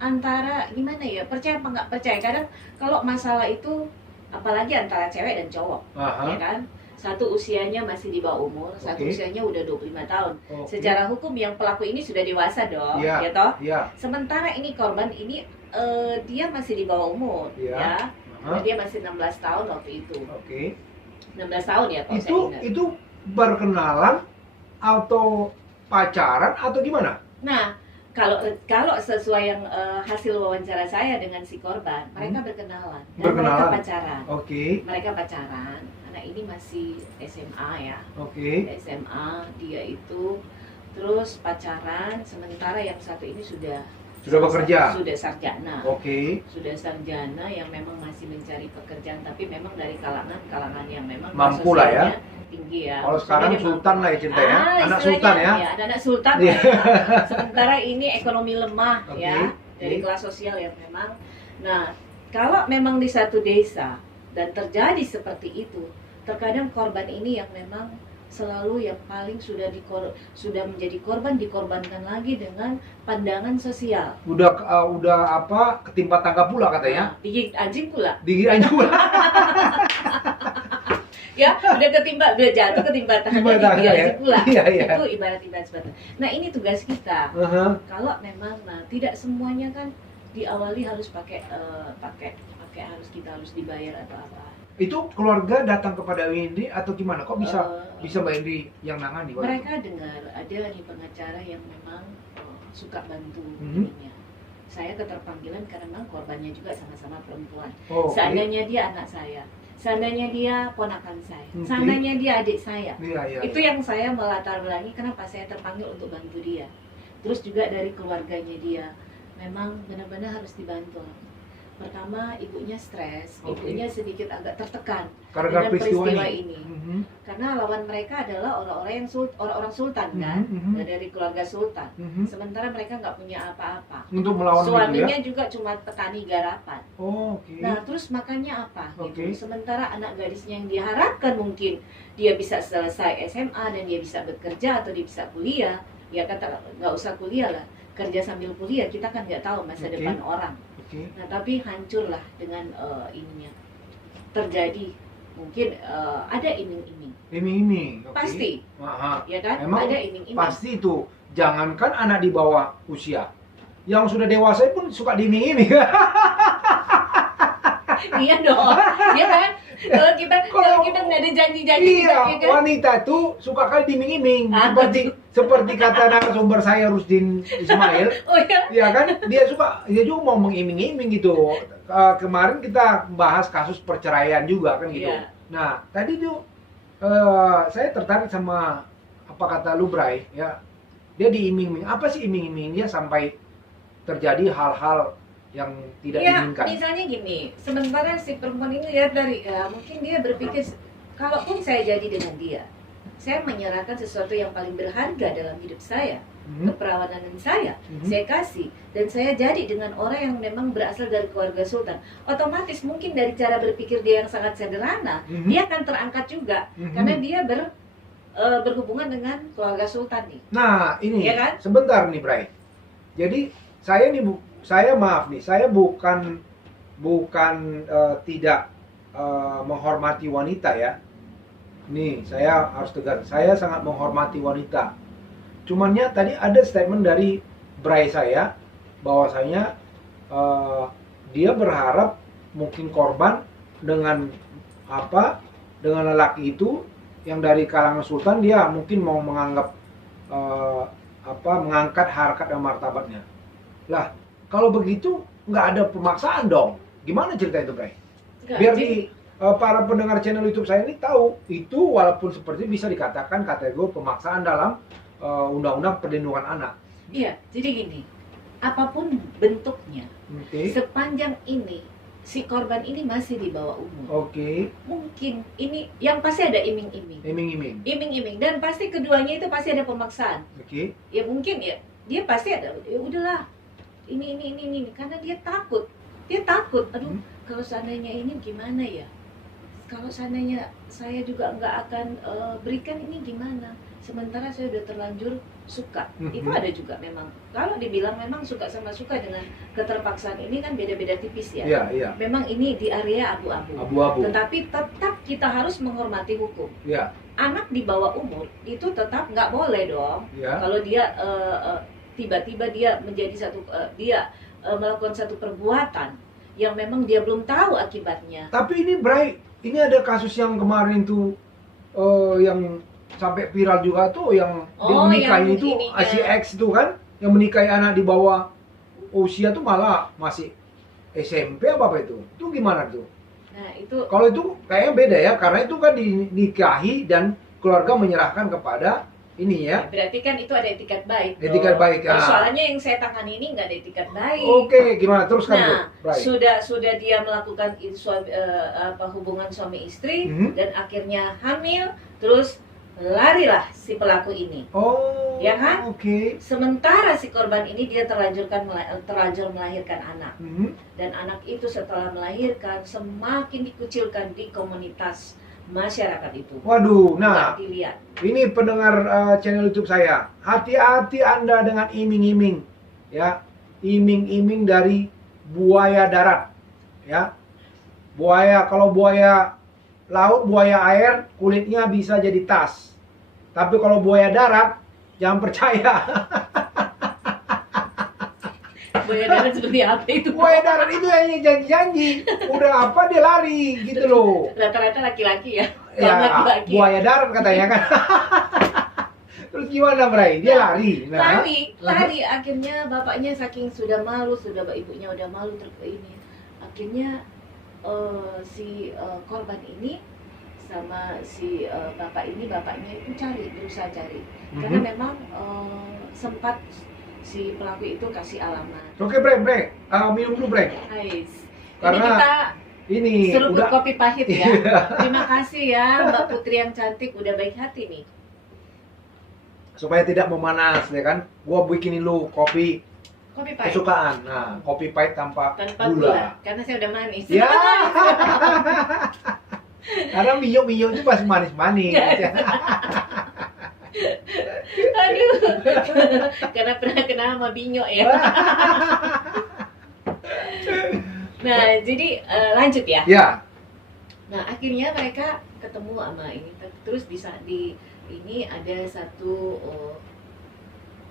antara gimana ya, percaya apa nggak percaya. Kadang kalau masalah itu apalagi antara cewek dan cowok, Aha. ya kan? Satu usianya masih di bawah umur, satu Oke. usianya udah 25 tahun. Oke. Secara hukum yang pelaku ini sudah dewasa dong, Iya. ya toh? Iya. Sementara ini korban ini dia masih di bawah umur, Iya. ya. Aha. Dia masih 16 tahun waktu itu. Oke. 16 tahun ya kalau saya Itu ingat. itu berkenalan atau pacaran atau gimana? Nah, kalau sesuai yang hasil wawancara saya dengan si korban, mereka berkenalan dan Berkenalan. mereka pacaran. Oke. Mereka pacaran. Anak ini masih SMA ya. Oke. SMA dia itu terus pacaran, sementara yang satu ini sudah bekerja. Sudah sarjana. Oke. Sudah sarjana yang memang masih mencari pekerjaan, tapi memang dari kalangan yang memang Mampu lah ya. sosialnya tinggi ya. Kalau sekarang Jadi dia sultan mampu. lah ya cinta ya. Anak Istilahnya, sultan ya. anak sultan. Iya. Ya. Sementara ini ekonomi lemah Oke, ya, dari oke. kelas sosial yang memang. Nah, kalau memang di satu desa dan terjadi seperti itu, terkadang korban ini yang memang selalu yang paling sudah menjadi korban, dikorbankan lagi dengan pandangan sosial. Udah apa ketimpa tangga pula katanya. Digigit anjing pula. Digigit aja pula. Ya, udah jatuh ketimpa tangga, Ketimpa tangga, digigit ya. anjing pula. Iya, iya. Itu ibarat seperti. Nah, ini tugas kita. Aha. Kalau memang tidak semuanya kan diawali harus pakai harus dibayar atau apa. Itu keluarga datang kepada Windy atau gimana? Kok bisa Eh, bisa Mbak Indri yang nangani waktu itu? mereka dengar ada nih pengacara yang memang suka bantu Mhm. ininya. Saya keterpanggilan karena memang korbannya juga sama-sama perempuan. Oh, oke. Seandainya dia anak saya, seandainya dia ponakan saya, Oke. seandainya dia adik saya. Iya, iya. Itu yang saya melatar belakangi kenapa saya terpanggil untuk bantu dia. Terus juga dari keluarganya dia, memang benar-benar harus dibantu. Pertama, ibunya stres, Oke. ibunya sedikit agak tertekan Karena dengan peristiwa peristiwa ini. ini. Mhm. Karena lawan mereka adalah orang-orang sultan kan, Mhm, mhm. dari keluarga sultan. Mhm. Sementara mereka nggak punya apa-apa. Untuk melawan itu ya? Suaminya juga cuma petani garapan. Oh, oke. Nah, terus makannya apa? Oke. Gitu. Sementara anak gadisnya yang diharapkan mungkin dia bisa selesai SMA dan dia bisa bekerja atau dia bisa kuliah, ya kata nggak usah kuliah lah, kerja sambil kuliah, kita kan nggak tahu masa Oke. depan orang. Oke. Nah, tapi hancurlah dengan ininya. Terjadi mungkin ada iming-iming. Iming-iming. Oke. Pasti, Aha. ya kan? Memang Ada iming-iming. Pasti itu. Jangankan anak di bawah usia, yang sudah dewasa pun suka diiming-iming. Iya dong. Iya kan? Kalau kita nggak ada janji-janji Iya, ya kan? wanita itu suka kali diiming-iming. Ah, Seperti kata narasumber saya Rusdin Ismail, Oh ya. ya kan? Dia juga mau mengiming-iming gitu. Kemarin kita bahas kasus perceraian juga kan gitu. Iya. Nah, tadi tuh saya tertarik sama apa kata lu Bray, ya. Dia diiming-iming. Apa sih iming-iming dia sampai terjadi hal-hal yang tidak Iya, diinginkan? misalnya gini, sementara si perempuan ini lihat dari, mungkin dia berpikir, kalaupun saya jadi dengan dia, saya menyerahkan sesuatu yang paling berharga dalam hidup saya, Mhm, keperawanan saya, mhm. saya kasih, dan saya jadi dengan orang yang memang berasal dari keluarga sultan. Otomatis mungkin dari cara berpikir dia yang sangat sederhana, Mhm. dia akan terangkat juga, Mhm. karena dia berhubungan dengan keluarga sultan nih. Nah, ini Iya kan? sebentar nih, Bray. Jadi saya maaf nih, saya bukan tidak menghormati wanita ya. Nih, saya harus tegas. Saya sangat menghormati wanita. Cumannya tadi ada statement dari Bray saya bahwasanya dia berharap mungkin korban dengan lelaki itu yang dari kalangan sultan, dia mungkin mau menganggap mengangkat harkat dan martabatnya. Lah, kalau begitu nggak ada pemaksaan dong. Gimana cerita itu, Bray? Enggak, Biar jadi- di para pendengar channel YouTube saya ini tahu itu walaupun seperti bisa dikatakan kategori pemaksaan dalam Undang-Undang Perlindungan Anak. Iya, jadi gini, apapun bentuknya, Oke. sepanjang ini si korban ini masih di bawah umur, Oke. mungkin ini yang pasti ada iming-iming, Iming-iming. iming-iming, dan pasti keduanya itu pasti ada pemaksaan. Oke. Ya mungkin ya, dia pasti ada, ya udahlah, ini, karena dia takut, aduh, Hmm. kalau seandainya ini gimana ya? Kalau seandainya saya juga nggak akan berikan ini gimana? Sementara saya udah terlanjur suka. Itu Mhm. ada juga memang. Kalau dibilang memang suka sama suka dengan keterpaksaan ini kan beda-beda tipis ya. Iya, iya. Memang ini di area abu-abu. Abu-abu. Tetapi tetap kita harus menghormati hukum. Iya, Anak di bawah umur itu tetap nggak boleh dong. iya. Kalau dia tiba-tiba dia menjadi melakukan satu perbuatan yang memang dia belum tahu akibatnya. Tapi ini Bray, ini ada kasus yang kemarin tuh yang sampai viral juga tuh yang dia Oh, menikahi yang itu ininya. si X itu kan yang menikahi anak di bawah usia tuh malah masih SMP apa itu? Itu gimana tuh? Nah, itu Kalau itu kayaknya beda ya karena itu kan dinikahi dan keluarga menyerahkan kepada ini ya. berarti kan itu ada etikat baik. Etikat dong. baik, ya. Persoalannya yang saya tangani ini nggak ada etikat baik. Oke, gimana teruskan tuh, Nah, Bray? sudah dia melakukan hubungan suami istri Mhm. dan akhirnya hamil, terus larilah si pelaku ini. Oh, Ya kan? Oke. Sementara si korban ini dia terlanjur melahirkan anak, Mhm. dan anak itu setelah melahirkan semakin dikucilkan di komunitas masyarakat itu. Waduh, nah Nggak dilihat. ini pendengar channel YouTube saya, hati-hati Anda dengan iming-iming, ya, iming-iming dari buaya darat, ya. Buaya, kalau buaya laut, buaya air, kulitnya bisa jadi tas. Tapi kalau buaya darat, jangan percaya. Buaya darat seperti apa itu? Buaya darat itu hanya janji-janji, udah apa dia lari, gitu loh. Rata-rata laki-laki ya. Ya, Kalau laki-laki. buaya darat katanya kan. Terus gimana, Bray? Dia lari. Nah, lari akhirnya bapaknya saking sudah malu, ibunya udah malu ini akhirnya si korban ini sama si bapaknya itu berusaha cari karena Mhm. memang sempat si pelaku itu kasih alamat. Oke, Bray. Minum dulu, Bray. Guys, Karena ini kita Ini seruput udah kopi pahit ya. Terima kasih ya Mbak Putri yang cantik, udah baik hati nih. supaya tidak memanas, ya kan? Gua bikinin lu kopi Kopi pahit kesukaan. Nah, kopi pahit tanpa tanpa gula. gula, karena saya udah manis. Ya. Karena Mio itu pasti manis-manis. Aduh, karena pernah kena sama binyo ya. Nah, jadi lanjut ya. Ya. Nah, akhirnya mereka ketemu sama ini, terus bisa di ini ada satu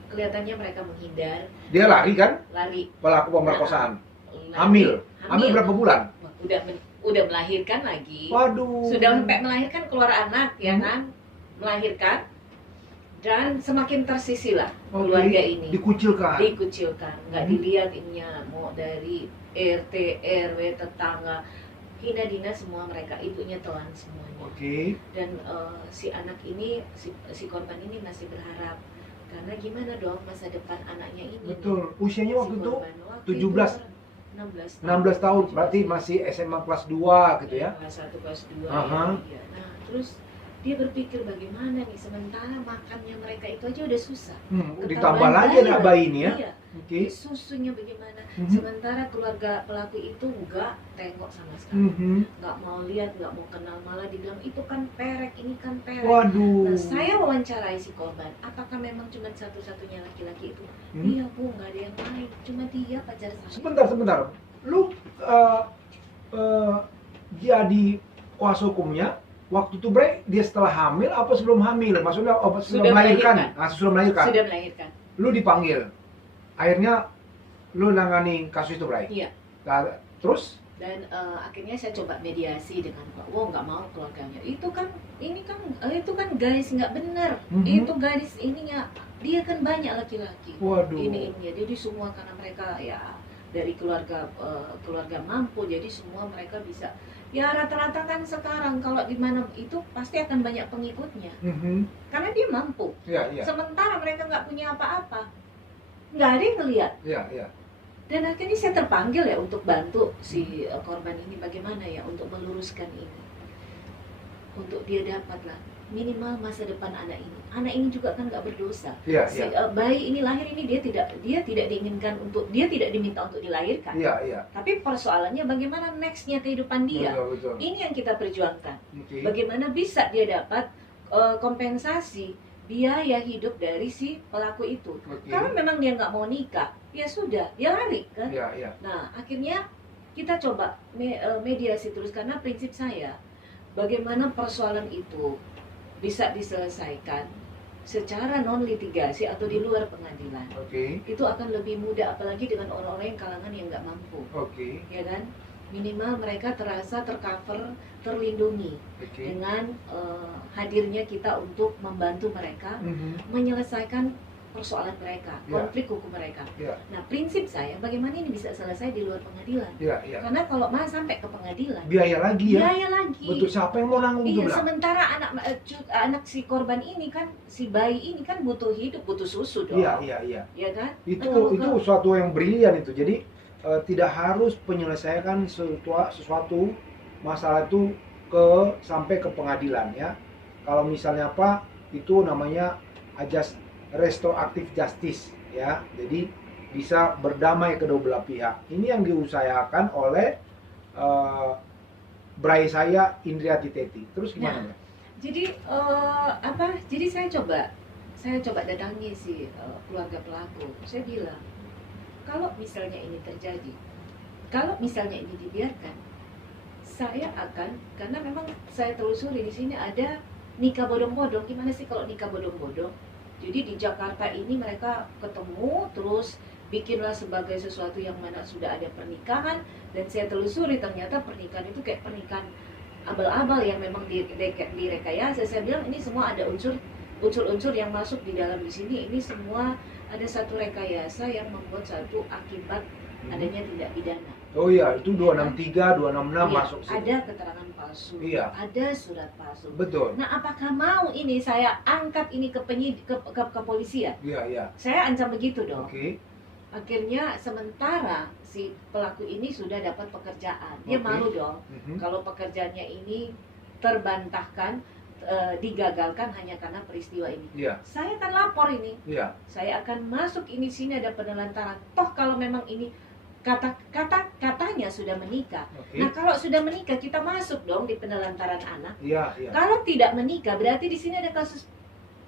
kelihatannya mereka menghindar, Dia lari kan? lari, Pelaku pemerkosaan. lari. Hamil. Hamil berapa bulan? Udah melahirkan lagi. Waduh. Sudah sampai melahirkan, keluar anak ya Hmm. kan, melahirkan, dan semakin tersisi lah Oke. keluarga ini. Dikucilkan. Dikucilkan, nggak Hmm. dilihat ininya, mau dari RT, RW, tetangga, hina dina semua mereka, ibunya telan semuanya. Oke. Dan si anak ini, si korban ini masih berharap, karena gimana dong masa depan anaknya ini. Betul. Usianya waktu Si itu korban. Waktu 17. itu 16 16 tahun, 17 berarti masih SMA kelas 2 gitu ya. Kelas 1, kelas 2 Aha. ya. Nah, terus dia berpikir bagaimana nih, sementara makannya mereka itu aja udah susah. Ditambah Ketahuan lagi ada bayi ini ya. Iya, Oke. susunya bagaimana. Mhm. Sementara keluarga pelaku itu nggak tengok sama sekali. Mhm. Nggak mau lihat, nggak mau kenal, malah dibilang itu kan perek, ini kan perek. Waduh. Nah, saya wawancarai si korban, apakah memang cuma satu-satunya laki-laki itu? Hmm. Iya bu, nggak ada yang lain, cuma dia pacar saya. Sebentar. Lu jadi kuasa hukumnya waktu itu Bre, dia setelah hamil apa sebelum hamil? Maksudnya apa Sudah sebelum melahirkan? melahirkan. Ah, sebelum melahirkan. Sudah melahirkan. Lu dipanggil. Akhirnya lu nangani kasus itu, Bre. Iya. Nah, terus Dan akhirnya saya coba mediasi dengan Pak Wo, nggak mau keluarganya. Itu kan garis nggak benar. Mhm. Itu garis ininya, dia kan banyak laki-laki. waduh. Ini jadi semua karena mereka ya dari keluarga mampu, jadi semua mereka bisa Ya rata-rata kan sekarang kalau di mana itu pasti akan banyak pengikutnya, karena dia mampu. Iya, iya. Sementara mereka nggak punya apa-apa, nggak ada yang ngelihat. Iya, iya. Dan akhirnya saya terpanggil ya untuk bantu si korban ini bagaimana ya untuk meluruskan ini, untuk dia dapatlah minimal masa depan anak ini. Anak ini juga kan nggak berdosa. Iya, Si iya. bayi ini lahir ini dia tidak diinginkan untuk, dia tidak diminta untuk dilahirkan. Iya, iya. Tapi persoalannya bagaimana nextnya kehidupan dia. Betul, betul. Ini yang kita perjuangkan. Oke. Bagaimana bisa dia dapat kompensasi biaya hidup dari si pelaku itu. Oke. Kalau memang dia nggak mau nikah, ya sudah, dia lari kan. Iya, iya. Nah, akhirnya kita coba mediasi terus, karena prinsip saya, bagaimana persoalan itu bisa diselesaikan secara non litigasi atau di luar pengadilan. Oke. Itu akan lebih mudah, apalagi dengan orang-orang yang kalangan yang nggak mampu, Oke. ya kan? Minimal mereka terasa tercover, terlindungi Oke. dengan hadirnya kita untuk membantu mereka menyelesaikan persoalan mereka, Ya. konflik hukum mereka. Ya. Nah, prinsip saya bagaimana ini bisa selesai di luar pengadilan. Iya, iya. Karena kalau sampai ke pengadilan, Biaya lagi ya. biaya lagi. Betul, siapa yang mau nanggung Iya, juga? sementara anak si korban ini kan, si bayi ini kan butuh hidup, butuh susu dong. Iya, iya, iya. Ya kan? Itu Nah, itu suatu yang brilian itu. Jadi tidak harus penyelesaian sesuatu masalah itu sampai ke pengadilan ya. Kalau misalnya apa, itu namanya ajas restoratif justice ya. Jadi bisa berdamai kedua belah pihak. Ini yang diusahakan oleh Bray saya Indriati Teti. Terus gimana? Nah, jadi Jadi saya coba datangi si keluarga pelaku. Saya bilang, kalau misalnya ini terjadi, kalau misalnya ini dibiarkan, saya akan, karena memang saya telusuri di sini ada nikah bodong-bodong. Gimana sih kalau nikah bodong-bodong? Jadi di Jakarta ini mereka ketemu terus bikinlah sebagai sesuatu yang mana sudah ada pernikahan, dan saya telusuri ternyata pernikahan itu kayak pernikahan abal-abal yang memang direkayasa. Saya bilang ini semua ada unsur-unsur yang masuk di dalam di sini. Ini semua ada satu rekayasa yang membuat satu akibat adanya tindak pidana. Oh iya, itu 263, 266 Iya, masuk sini. ada keterangan palsu, Iya. ada surat palsu. Betul. Nah, apakah mau ini saya angkat ini ke kepolisian? Iya, iya. Saya ancam begitu dong. Oke. Akhirnya sementara si pelaku ini sudah dapat pekerjaan, dia Oke. malu dong kalau pekerjaannya ini terbantahkan, digagalkan hanya karena peristiwa ini. Iya. Saya akan lapor ini, Iya. saya akan masuk ini, sini ada penelantaran. Toh kalau memang ini katanya sudah menikah. Oke. Nah, kalau sudah menikah kita masuk dong di penelantaran anak. Iya, iya. Kalau tidak menikah berarti di sini ada kasus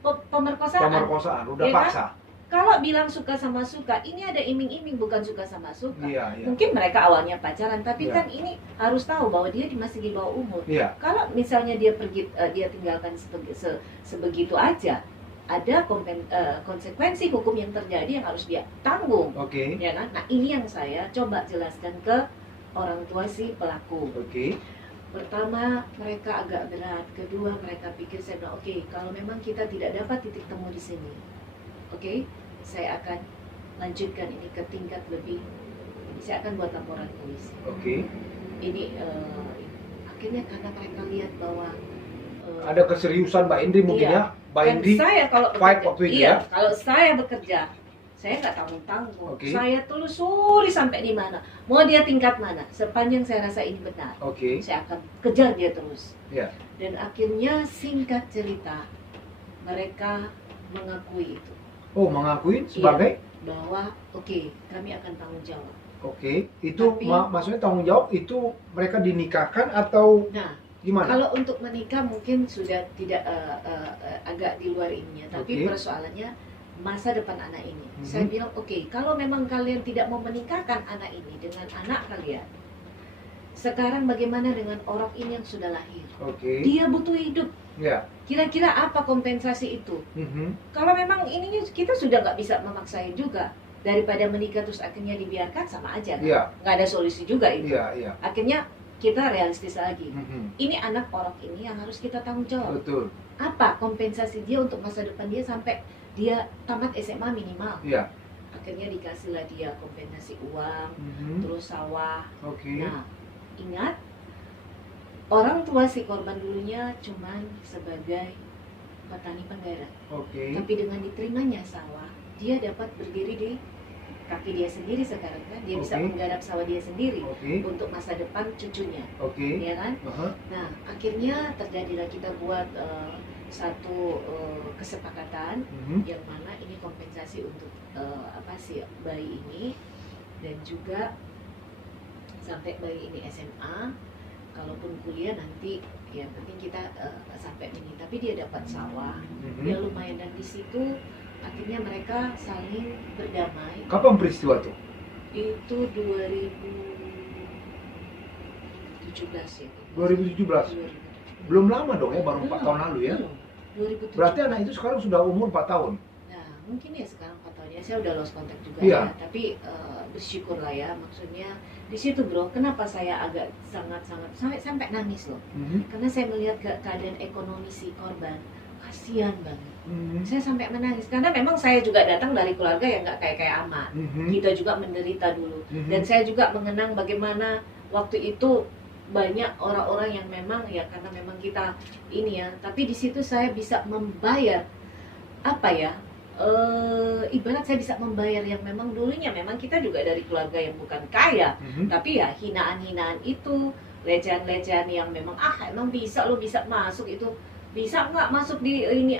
pemerkosaan. Pemerkosaan, udah Iya kan? paksa. Kalau bilang suka sama suka, ini ada iming-iming, bukan suka sama suka. Iya, iya. Mungkin mereka awalnya pacaran, tapi Iya. kan ini harus tahu bahwa dia masih di bawah umur. Iya. Kalau misalnya dia pergi, dia tinggalkan sebegitu aja, ada konsekuensi hukum yang terjadi yang harus dia tanggung, Oke. ya kan? Nah, ini yang saya coba jelaskan ke orang tua si pelaku. Oke. Pertama, mereka agak berat. Kedua, mereka pikir, saya bilang, oke, kalau memang kita tidak dapat titik temu di sini, oke, saya akan lanjutkan ini ke tingkat lebih. Saya akan buat laporan polisi. Oke. Ini akhirnya karena mereka lihat bahwa Ada keseriusan Mbak Indri mungkin Iya. ya. Mbak dan Indri saya kalau fight bekerja, waktu itu iya, ya. kalau saya bekerja, saya nggak tanggung-tanggung. Oke. Saya telusuri sampai di mana, mau dia tingkat mana. Sepanjang saya rasa ini benar, Oke. saya akan kejar dia terus. Iya. Dan akhirnya singkat cerita, mereka mengakui itu, Oh, mengakuin sebagai bahwa oke, kami akan tanggung jawab. Oke. Itu Tapi- maksudnya tanggung jawab itu mereka dinikahkan atau Nah, gimana? kalau untuk menikah mungkin sudah tidak agak di luar ininya, tapi Oke. persoalannya masa depan anak ini. Mhm. Saya bilang oke, kalau memang kalian tidak mau menikahkan anak ini dengan anak kalian, sekarang bagaimana dengan orang ini yang sudah lahir? Oke. Dia butuh hidup. Ya. Kira-kira apa kompensasi itu? Kalau memang ininya kita sudah nggak bisa memaksain juga, daripada menikah terus akhirnya dibiarkan, sama aja kan? Iya. Nggak ada solusi juga itu. Iya, iya. Akhirnya kita realistis lagi. Mhm. Ini anak orang ini yang harus kita tanggung jawab. Betul. Apa kompensasi dia untuk masa depan dia sampai dia tamat SMA minimal? Iya. Akhirnya dikasihlah dia kompensasi uang, Mhm. terus sawah. Oke. Nah, ingat, orang tua si korban dulunya cuman sebagai petani penggarap. Oke. Tapi dengan diterimanya sawah, dia dapat berdiri di kaki dia sendiri sekarang kan. Dia bisa Oke. menggarap sawah dia sendiri Oke. untuk masa depan cucunya, Oke. ya kan? Aha. Nah, akhirnya terjadilah kita buat satu kesepakatan Mhm. yang mana ini kompensasi untuk si bayi ini, dan juga sampai bayi ini SMA, kalaupun kuliah nanti yang penting kita sampai ini, tapi dia dapat sawah, dia Mhm. lumayan, dan di situ akhirnya mereka saling berdamai. Kapan peristiwa tuh? Itu 2017 ya. 2017. Belum lama dong ya, baru 4 tahun lalu ya. 2017. Berarti anak itu sekarang sudah umur 4 tahun. Nah, mungkin ya sekarang 4 tahun ya, saya udah lost contact juga Iya. ya. Tapi bersyukur lah ya, maksudnya di situ bro, kenapa saya agak sangat-sangat sampai nangis loh. Mhm. Karena saya melihat keadaan ekonomi si korban, kasihan banget. Mhm. Saya sampai menangis karena memang saya juga datang dari keluarga yang nggak kayak amat. Mhm. Kita juga menderita dulu, Mhm. dan saya juga mengenang bagaimana waktu itu banyak orang-orang yang memang ya karena memang kita ini ya, tapi di situ saya bisa membayar apa ya, ibarat saya bisa membayar yang memang dulunya memang kita juga dari keluarga yang bukan kaya, Mhm. tapi ya hinaan-hinaan itu, lecehan-lecehan yang memang emang bisa lo bisa masuk itu, bisa nggak masuk di ini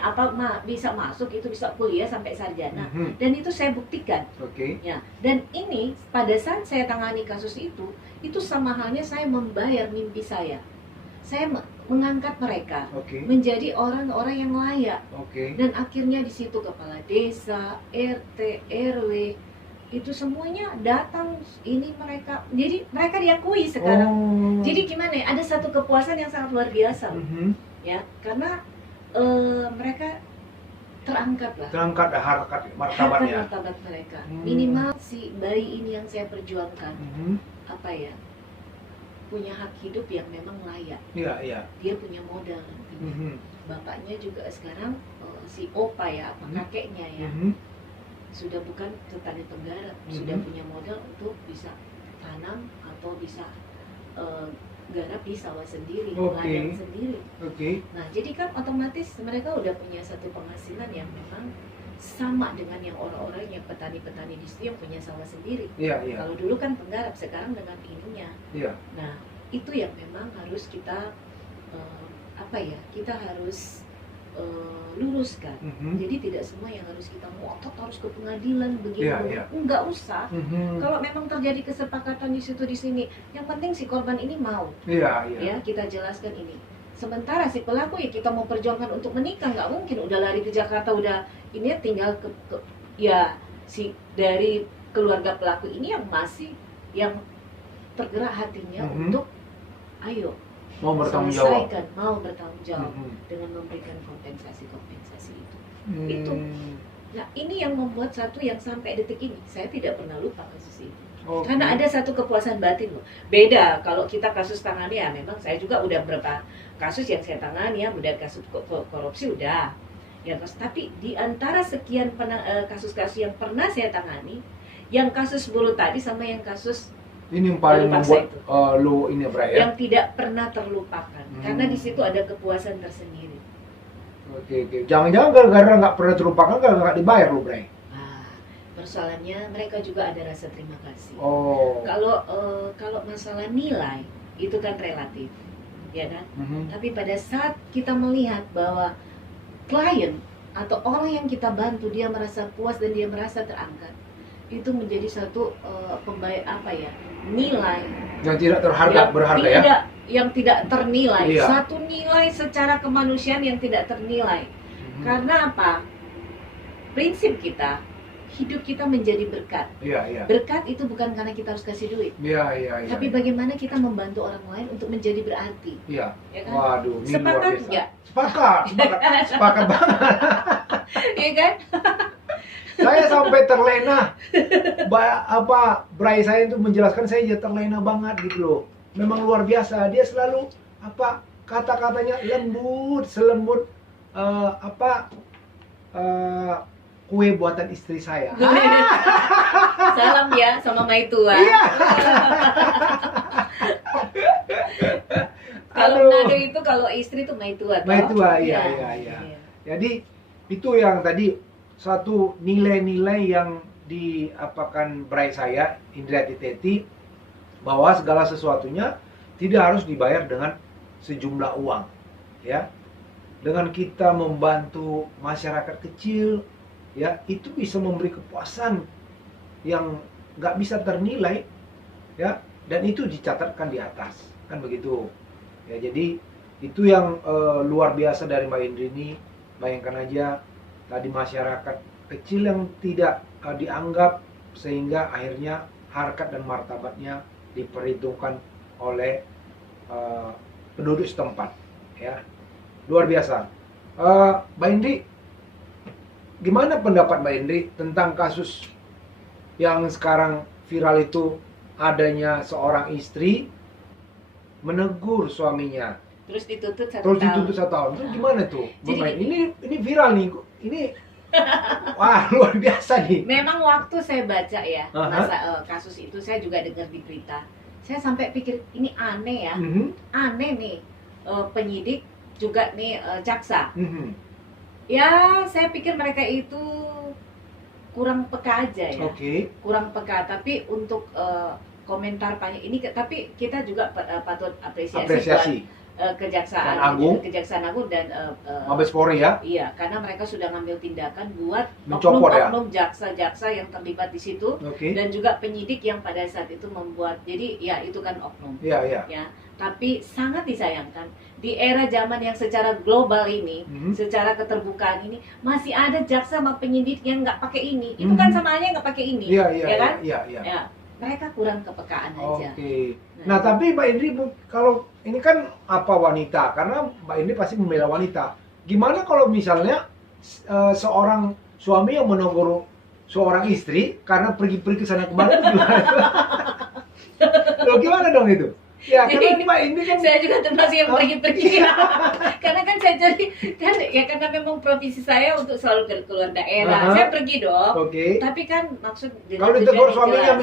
bisa masuk itu, bisa kuliah sampai sarjana, Mhm. dan itu saya buktikan Oke. ya. Dan ini pada saat saya tangani kasus itu sama halnya saya membayar mimpi saya mengangkat mereka Oke. menjadi orang-orang yang layak, Oke. dan akhirnya di situ kepala desa, RT, RW itu semuanya datang, ini mereka, jadi mereka diakui sekarang. Oh. Jadi gimana ya, ada satu kepuasan yang sangat luar biasa loh, Mhm. ya, karena mereka terangkat lah Terangkat harkat harkat martabatnya. martabat mereka. Hmm. Minimal si bayi ini yang saya perjuangkan Mhm. apa ya, punya hak hidup yang memang layak. Iya, iya. Dia punya modal nantinya. Mhm. Bapaknya juga sekarang si opa ya, apa Hmm. kakeknya ya, Mhm. sudah bukan petani penggarap, Mhm. sudah punya modal untuk bisa tanam atau bisa garap di sawah sendiri, Oke. ladang sendiri. Oke. Nah, jadi kan otomatis mereka udah punya satu penghasilan yang memang sama dengan yang orang-orang yang petani-petani di situ yang punya sawah sendiri. Iya, iya. Kalau dulu kan penggarap, sekarang dengan ininya. Iya. Nah, itu yang memang harus kita kita harus luruskan. Mhm. Jadi tidak semua yang harus kita ngotot harus ke pengadilan begini. Iya, iya. Enggak usah. Mhm. Kalau memang terjadi kesepakatan di situ di sini, yang penting si korban ini mau, Iya, iya. ya kita jelaskan ini. Sementara si pelaku ya kita mau perjuangkan untuk menikah, nggak mungkin udah lari ke Jakarta, udah ini tinggal ya si dari keluarga pelaku ini yang masih yang tergerak hatinya Mhm. untuk ayo Mau bertanggung jawab. selesaikan, mau bertanggung jawab Mhm. dengan memberikan kompensasi itu. Hmm. Itu. Nah, ini yang membuat satu yang sampai detik ini saya tidak pernah lupa kasus itu. Oke. Karena ada satu kepuasan batin loh. Beda kalau kita kasus tangani ya, memang saya juga udah berapa kasus yang saya tangani ya, udah kasus korupsi udah. Ya, tapi di antara sekian kasus-kasus yang pernah saya tangani, yang kasus buruh tadi sama yang kasus Ini yang paling Dari paksa membuat itu. lu ini Bray ya. yang tidak pernah terlupakan, karena di situ ada kepuasan tersendiri. Oke, oke. Jangan-jangan gara-gara nggak pernah terlupakan, gara-gara nggak dibayar lu Bray. Nah, persoalannya mereka juga ada rasa terima kasih. Oh. Kalau masalah nilai itu kan relatif, ya kan? Mhm. Tapi pada saat kita melihat bahwa klien atau orang yang kita bantu dia merasa puas dan dia merasa terangkat, itu menjadi satu nilai Yang tidak berharga tidak, ya. yang tidak ternilai. Iya. Satu nilai secara kemanusiaan yang tidak ternilai. Mhm. Karena apa? Prinsip kita, hidup kita menjadi berkat. Iya, iya. Berkat itu bukan karena kita harus kasih duit, Iya, iya, iya. tapi bagaimana kita membantu orang lain untuk menjadi berarti, Iya. ya kan? Waduh, ini luar Sepakat biasa. nggak? Sepakat, sepakat banget. Iya kan? Saya sampai terlena. Bray saya itu menjelaskan, saya jadi terlena banget gitu loh. Memang luar biasa. Dia selalu kata-katanya lembut, selembut kue buatan istri saya. Salam ya sama Maitua. Iya. Kalau Aduh. Manado itu kalau istri tuh maitua. Maitua, iya. Jadi itu yang tadi satu nilai-nilai yang diapakan Bray saya, Indriati Teti, bahwa segala sesuatunya tidak harus dibayar dengan sejumlah uang, ya. Dengan kita membantu masyarakat kecil, ya, itu bisa memberi kepuasan yang nggak bisa ternilai, ya, dan itu dicatatkan di atas, kan begitu. Ya, jadi itu yang luar biasa dari Mbak Indri ini. Bayangkan aja tadi masyarakat kecil yang tidak dianggap, sehingga akhirnya harkat dan martabatnya diperhitungkan oleh penduduk setempat, ya. Luar biasa. Mbak Indri, gimana pendapat Mbak Indri tentang kasus yang sekarang viral itu, adanya seorang istri menegur suaminya Terus dituntut 1 terus tahun. dituntut 1 tahun. Itu gimana tuh? Jadi Mbak Indri? Ini viral nih. Ini wah, luar biasa nih. Memang waktu saya baca ya, Aha. kasus itu saya juga dengar di berita. Saya sampai pikir ini aneh ya. Mhm, Aneh nih, penyidik juga nih jaksa. mhm. Ya, saya pikir mereka itu kurang peka aja ya. Oke. Kurang peka, tapi untuk komentar banyak ini tapi kita juga patut apresiasi Apresiasi. buat kejaksaan Dan Agung. dan Mabes Polri ya. iya, karena mereka sudah ngambil tindakan buat Mencopot ya. oknum jaksa-jaksa yang terlibat di situ Oke. dan juga penyidik yang pada saat itu membuat, jadi ya itu kan oknum Iya, iya. ya. Tapi sangat disayangkan di era zaman yang secara global ini, Mhm. secara keterbukaan ini, masih ada jaksa sama penyidik yang nggak pakai ini. Itu kan sama aja nggak pakai ini, Iya, iya, ya kan? iya, iya. Ya, mereka kurang kepekaan aja. Oke. Nah, tapi Mbak Indri, kalau ini kan apa wanita, karena Mbak Indri pasti membela wanita. Gimana kalau misalnya seorang suami yang menegur seorang istri karena pergi-pergi sana kemari, gimana? Loh, gimana dong itu? Ya, karena Jadi, Mbak Indri kan Saya juga termasuk yang pergi-pergi. Karena kan saya jadi kan ya karena memang profesi saya untuk selalu keluar daerah. Aha. Saya pergi dong. oke. Tapi kan maksud dengan Kalau tujuan ditegur yang suaminya jelas.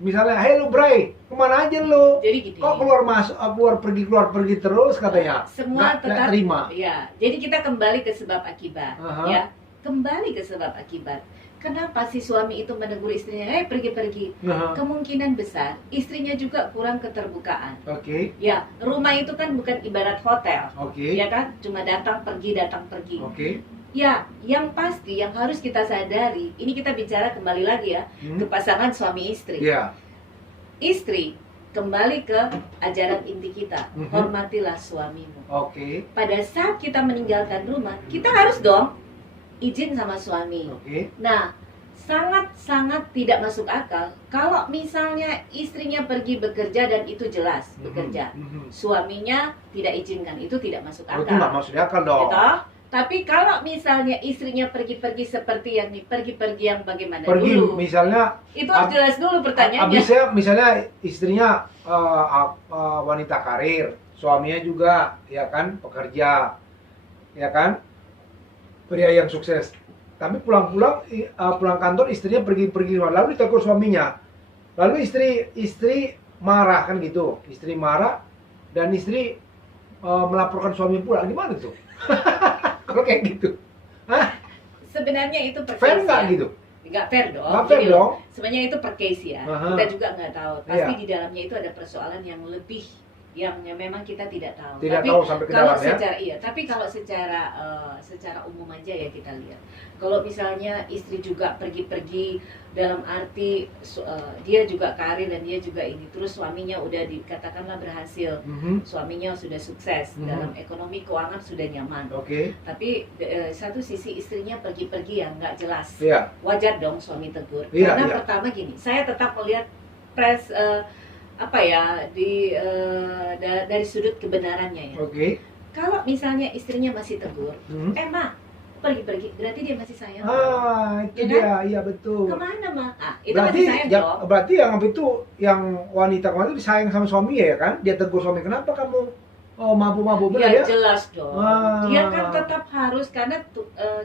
misalnya, hey lu Bray, kemana aja lu? Jadi gini. Kok keluar pergi terus katanya? Semua Nggak tetap terima. Ya, jadi kita kembali ke sebab akibat, Aha. ya. Kembali ke sebab akibat. Kenapa si suami itu menegur istrinya, pergi-pergi? Aha. Kemungkinan besar istrinya juga kurang keterbukaan. Oke, Ya, rumah itu kan bukan ibarat hotel, oke, ya kan? Cuma datang pergi. oke. Ya, yang pasti yang harus kita sadari, ini kita bicara kembali lagi ya ke pasangan suami istri. Iya. Istri, kembali ke ajaran inti kita, Mhm. hormatilah suamimu. Oke, Pada saat kita meninggalkan rumah, kita harus dong izin sama suami. oke. Nah, sangat-sangat tidak masuk akal kalau misalnya istrinya pergi bekerja dan itu jelas bekerja. Suaminya tidak izinkan, itu tidak masuk Oh, itu nggak akal. masuk di akal dong. Gitu? Tapi kalau misalnya istrinya pergi-pergi seperti yang nih, pergi-pergi yang bagaimana Pergi dulu? misalnya, Itu harus jelas dulu pertanyaannya. abisnya misalnya istrinya wanita karir, suaminya juga ya kan pekerja, ya kan pria yang sukses. Tapi pulang kantor istrinya pergi lalu ditegur suaminya. Lalu istri marah kan gitu, istri marah dan istri melaporkan suami pula. Gimana tuh? Kalau kayak gitu, hah? Sebenarnya itu per Fair case nggak ya. gitu? Nggak fair dong. Nggak fair Gini loh, dong. sebenarnya itu per case ya. Aha. Kita juga nggak tahu. Pasti Iya. di dalamnya itu ada persoalan yang lebih yang memang kita tidak tahu. Tidak Tapi tahu sampai ke kalau dalam ya. secara secara umum aja ya kita lihat. Kalau misalnya istri juga pergi-pergi dalam arti dia juga karir dan dia juga ini, terus suaminya udah dikatakanlah berhasil, Mhm. suaminya sudah sukses Mhm. dalam ekonomi keuangan sudah nyaman. Oke, Tapi satu sisi istrinya pergi-pergi yang nggak jelas. iya. Wajar dong suami tegur. Iya, Karena iya. pertama gini, saya tetap melihat dari sudut kebenarannya ya. Oke. Kalau misalnya istrinya masih tegur, Mhm. Ma, pergi-pergi, berarti dia masih sayang. Itu Ya dia, iya betul. Kemana Ma? Itu Berarti masih sayang dong. berarti yang apa itu, yang wanita kemarin itu disayang sama suami ya kan? Dia tegur suami, kenapa kamu mabuk-mabuk benar Ya ya? jelas dong. Ah. Dia kan tetap harus, karena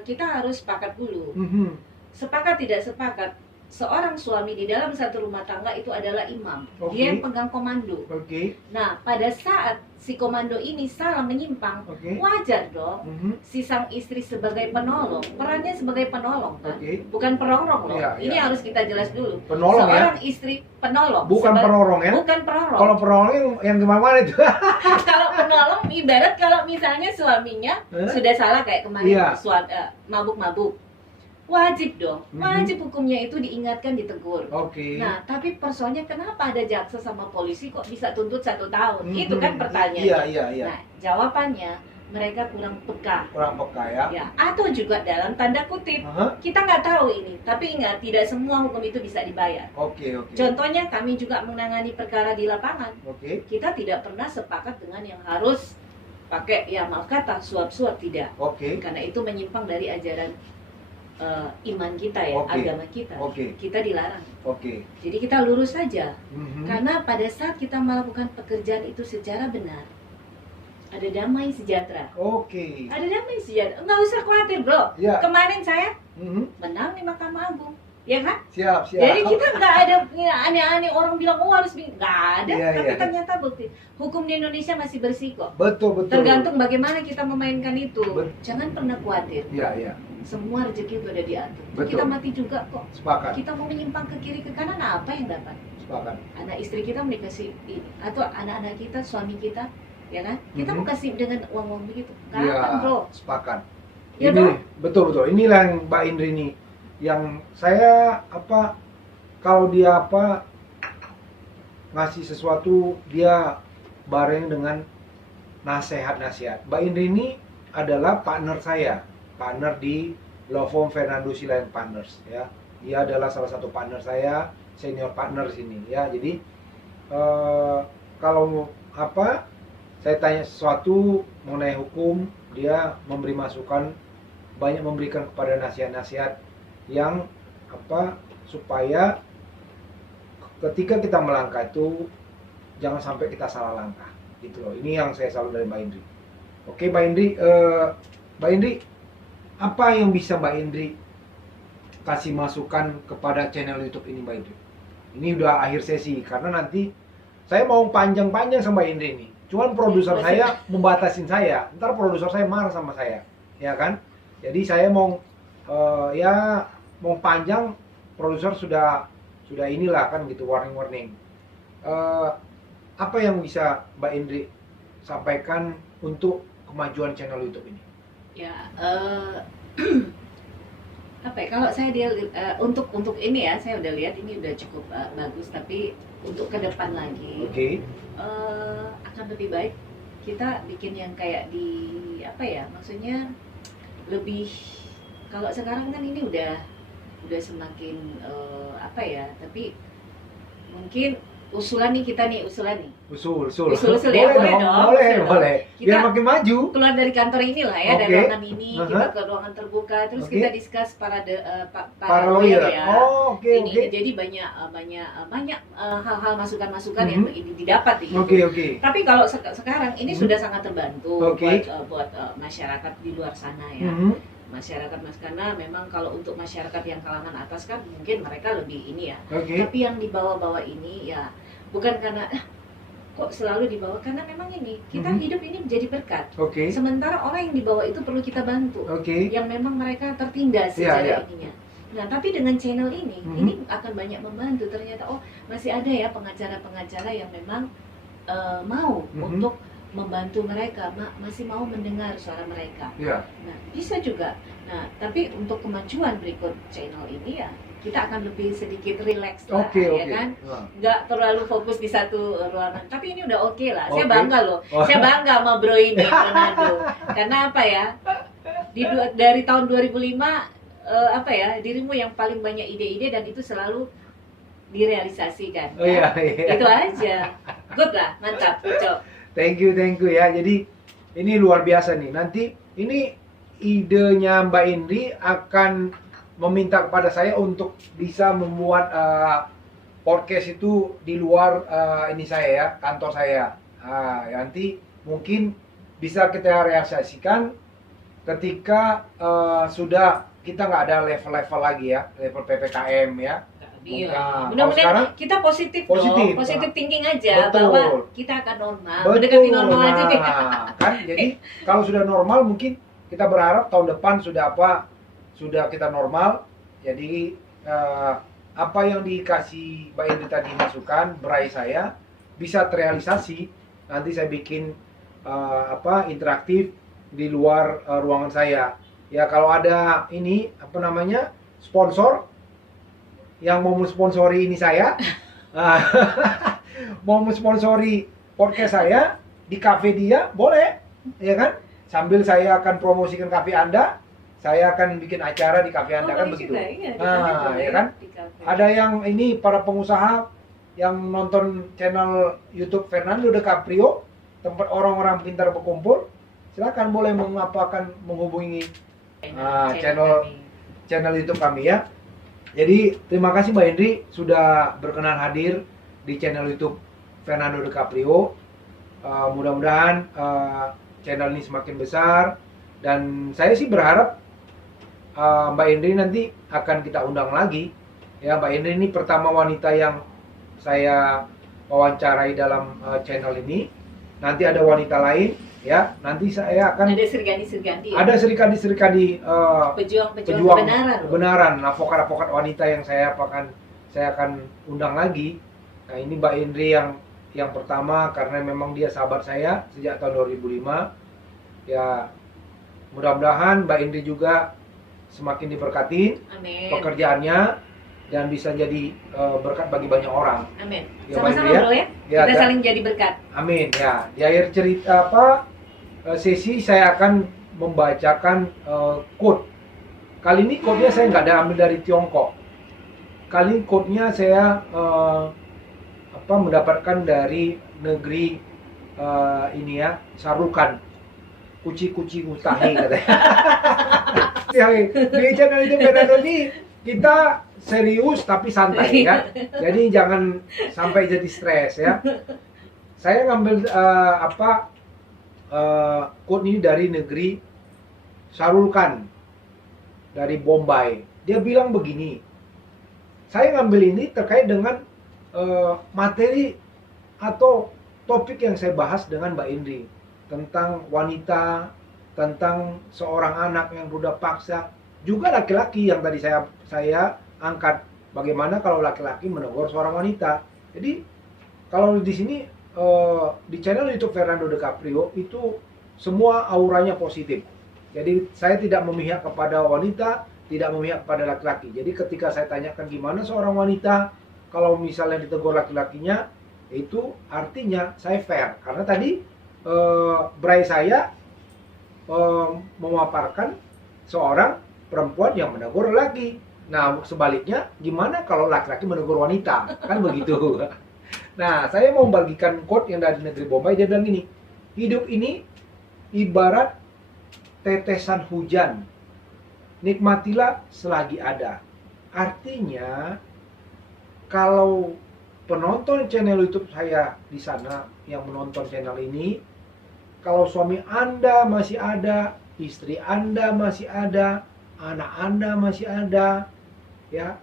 kita harus sepakat dulu. Mhm. Sepakat tidak sepakat, seorang suami di dalam satu rumah tangga itu adalah imam. Oke. Dia yang pegang komando. Oke. Nah, pada saat si komando ini salah menyimpang, Oke. wajar dong Mhm. si sang istri sebagai penolong, perannya sebagai penolong kan, Oke. bukan perongrong loh. Iya, Ini iya. harus kita jelas dulu. Penolong ya. Seorang istri penolong, Bukan perorong ya. bukan perongrong. Kalau perorong yang gimana itu? Kalau penolong ibarat kalau misalnya suaminya Hah? sudah salah kayak kemarin Iya. mabuk-mabuk, wajib dong, Mhm. wajib hukumnya itu diingatkan, ditegur. Oke. Nah, tapi persoalnya kenapa ada jaksa sama polisi kok bisa tuntut 1 tahun? Mhm. Itu kan pertanyaannya. Iya, iya, iya. Nah, jawabannya mereka kurang peka. Kurang peka ya. Ya, atau juga dalam tanda kutip, Aha. kita nggak tahu ini. Tapi ingat, tidak semua hukum itu bisa dibayar. Oke, oke. Contohnya kami juga menangani perkara di lapangan. Oke. Kita tidak pernah sepakat dengan yang harus pakai, ya maaf kata, suap-suap, tidak. Oke. Karena itu menyimpang dari ajaran iman kita ya, Oke. agama kita. Oke. Kita dilarang. Oke. Jadi kita lurus saja. Mhm. Karena pada saat kita melakukan pekerjaan itu secara benar, ada damai sejahtera. Oke. Ada damai sejahtera. Nggak usah khawatir bro. Ya. Kemarin saya Mhm. menang di Mahkamah Agung, ya kan? Siap, siap. Jadi kita nggak ada ya, aneh-aneh orang bilang oh harus nggak ada. Iya, Tapi iya. ternyata bukti hukum di Indonesia masih bersih kok. Betul, betul. Tergantung bagaimana kita memainkan itu. Jangan pernah khawatir. Iya, iya. Semua rezeki itu ada diatur. Betul. Kita mati juga kok. Sepakat. Kita mau menyimpang ke kiri ke kanan, apa yang dapat? Sepakat. Anak istri kita mau dikasih ini, atau anak-anak kita, suami kita, ya kan? Kita Mhm. mau kasih dengan uang-uang begitu. Nggak Iya, akan bro. sepakat. Ya ini dong? betul, betul. Inilah yang Mbak Indri ini yang saya kalau dia ngasih sesuatu dia bareng dengan nasihat-nasihat. Mbak Indri ini adalah partner saya, partner di Law Firm Fernando Silayan Partners ya. Dia adalah salah satu partner saya, senior partner sini ya. Jadi kalau saya tanya sesuatu mengenai hukum, dia memberi masukan, banyak memberikan kepada nasihat-nasihat yang supaya ketika kita melangkah itu jangan sampai kita salah langkah gitu loh. Ini yang saya selalu dari Mbak Indri. Oke Mbak Indri, Mbak Indri, apa yang bisa Mbak Indri kasih masukan kepada channel YouTube ini Mbak Indri? Ini udah akhir sesi karena nanti saya mau panjang-panjang sama Mbak Indri nih. Cuman produser saya membatasin saya. Ntar produser saya marah sama saya, ya kan? Jadi saya mau mau panjang, produser sudah inilah kan gitu, warning. Apa yang bisa Mbak Indri sampaikan untuk kemajuan channel YouTube ini? Ya, kalau saya untuk ini ya, saya udah lihat ini udah cukup bagus, tapi untuk ke depan lagi Oke. akan lebih baik kita bikin yang kayak di maksudnya lebih, kalau sekarang kan ini udah semakin tapi mungkin usul Usul ya, boleh dong. boleh. Biar Kita makin maju. keluar dari kantor inilah ya, dari Oke. ruangan ini kita Aha. ke ruangan terbuka, terus Oke. kita discuss para Para lawyer. ya. Oh, oke. Jadi banyak hal-hal masukan-masukan yang didapat gitu. Oke. Tapi kalau sekarang ini sudah sangat terbantu Oke. buat masyarakat di luar sana ya. Mhm. Masyarakat karena memang kalau untuk masyarakat yang kalangan atas kan mungkin mereka lebih ini ya. Oke. Tapi yang dibawa-bawa ini ya bukan karena kok selalu dibawa, karena memang ini kita Mhm. hidup ini menjadi berkat. Oke. Sementara orang yang dibawa itu perlu kita bantu. Oke. Yang memang mereka tertindas Iya, secara iya. ininya. Nah, tapi dengan channel ini, Mhm. ini akan banyak membantu. Ternyata masih ada ya pengacara-pengacara yang memang mau Mhm. untuk membantu mereka, masih mau mendengar suara mereka. Iya. Nah, bisa juga. Nah, tapi untuk kemajuan berikut channel ini ya, kita akan lebih sedikit relax lah, Oke. ya kan? Nah. Nggak terlalu fokus di satu ruangan. Tapi ini udah oke lah. Saya Oke. bangga loh. Oh. Saya bangga sama bro ini, Fernando. Karena apa ya? Dari tahun 2005 dirimu yang paling banyak ide-ide dan itu selalu direalisasikan. Oh ya. iya. Itu aja. Good lah, mantap. Cok. Thank you ya. Jadi ini luar biasa nih. Nanti ini idenya Mbak Indri akan meminta kepada saya untuk bisa membuat podcast itu di luar ini saya ya, kantor saya. Nanti mungkin bisa kita realisasikan ketika sudah kita nggak ada level-level lagi ya, level PPKM ya. Iya. Nah, kalau Mudah-mudahan sekarang kita positif, positif. dong. Positif thinking aja Betul. bahwa kita akan normal. betul. Mendekati normal aja deh. Nah, kan jadi kalau sudah normal mungkin kita berharap tahun depan sudah kita normal. Jadi apa yang dikasih Mbak Indri tadi masukan, berai saya bisa terrealisasi. Nanti saya bikin interaktif di luar ruangan saya. Ya kalau ada ini apa namanya sponsor yang mau mensponsori ini saya, mau mensponsori podcast saya di cafe dia, boleh, ya kan? Sambil saya akan promosikan cafe Anda, saya akan bikin acara di cafe Anda, kan begitu. Iya, Nah, ya kan? Ada yang ini para pengusaha yang nonton channel YouTube Fernando De Caprio, tempat orang-orang pintar berkumpul, silakan boleh menghubungi channel YouTube kami ya. Jadi terima kasih Mbak Indri sudah berkenan hadir di channel YouTube Fernando De Caprio. Mudah-mudahan channel ini semakin besar, dan saya sih berharap Mbak Indri nanti akan kita undang lagi. Ya, Mbak Indri ini pertama wanita yang saya wawancarai dalam channel ini. Nanti ada wanita lain, ya. Nanti saya akan ada serikandi-serikandi. Ada serikandi pejuang kebenaran, advokat wanita yang saya akan undang lagi. Nah, ini Mbak Indri yang pertama karena memang dia sahabat saya sejak tahun 2005. Ya, mudah-mudahan Mbak Indri juga semakin diberkati pekerjaannya dan bisa jadi berkat bagi banyak orang. Amin. Ya, sama-sama ya. bro ya. Kita saling jadi berkat. Amin ya. Di akhir cerita sesi saya akan membacakan quote. Kali ini quote-nya saya nggak ada ambil dari Tiongkok. Kali ini quote-nya saya mendapatkan dari negeri ini ya, Sarukan. Kuci-kuci utahi katanya. Ya, di channel itu Fernando ini kita serius tapi santai ya. Jadi jangan sampai jadi stres ya. Saya ngambil quote ini dari negeri Sarukan, dari Bombay. Dia bilang begini. Saya ngambil ini terkait dengan materi atau topik yang saya bahas dengan Mbak Indri tentang wanita, tentang seorang anak yang ruda paksa, juga laki-laki yang tadi saya angkat. Bagaimana kalau laki-laki menegur seorang wanita? Jadi kalau di sini di channel YouTube Fernando De Caprio itu semua auranya positif. Jadi saya tidak memihak kepada wanita, tidak memihak kepada laki-laki. Jadi ketika saya tanyakan gimana seorang wanita kalau misalnya ditegur laki-lakinya, itu artinya saya fair. Karena tadi berai saya memaparkan seorang perempuan yang menegur laki. Nah, sebaliknya gimana kalau laki-laki menegur wanita? Kan begitu. Nah, saya mau membagikan quote yang dari negeri Bombay. Dia bilang gini, hidup ini ibarat tetesan hujan, nikmatilah selagi ada. Artinya, kalau penonton channel YouTube saya di sana yang menonton channel ini, kalau suami Anda masih ada, istri Anda masih ada, anak Anda masih ada, ya,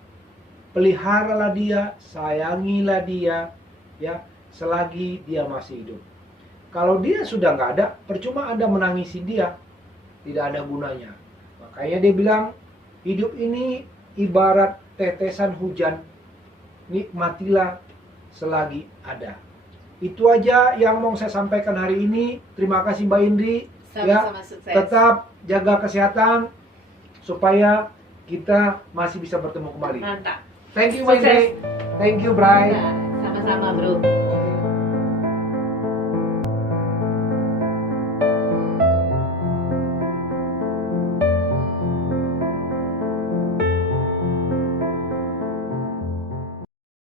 peliharalah dia, sayangilah dia, ya, selagi dia masih hidup. Kalau dia sudah nggak ada, percuma Anda menangisi dia, tidak ada gunanya. Makanya dia bilang, hidup ini ibarat tetesan hujan, nikmatilah selagi ada. Itu aja yang mau saya sampaikan hari ini. Terima kasih Mbak Indri. Sama-sama sukses. Tetap jaga kesehatan supaya kita masih bisa bertemu kembali. Mantap. Thank you Mbak Indri. Thank you Bray. Sama-sama bro.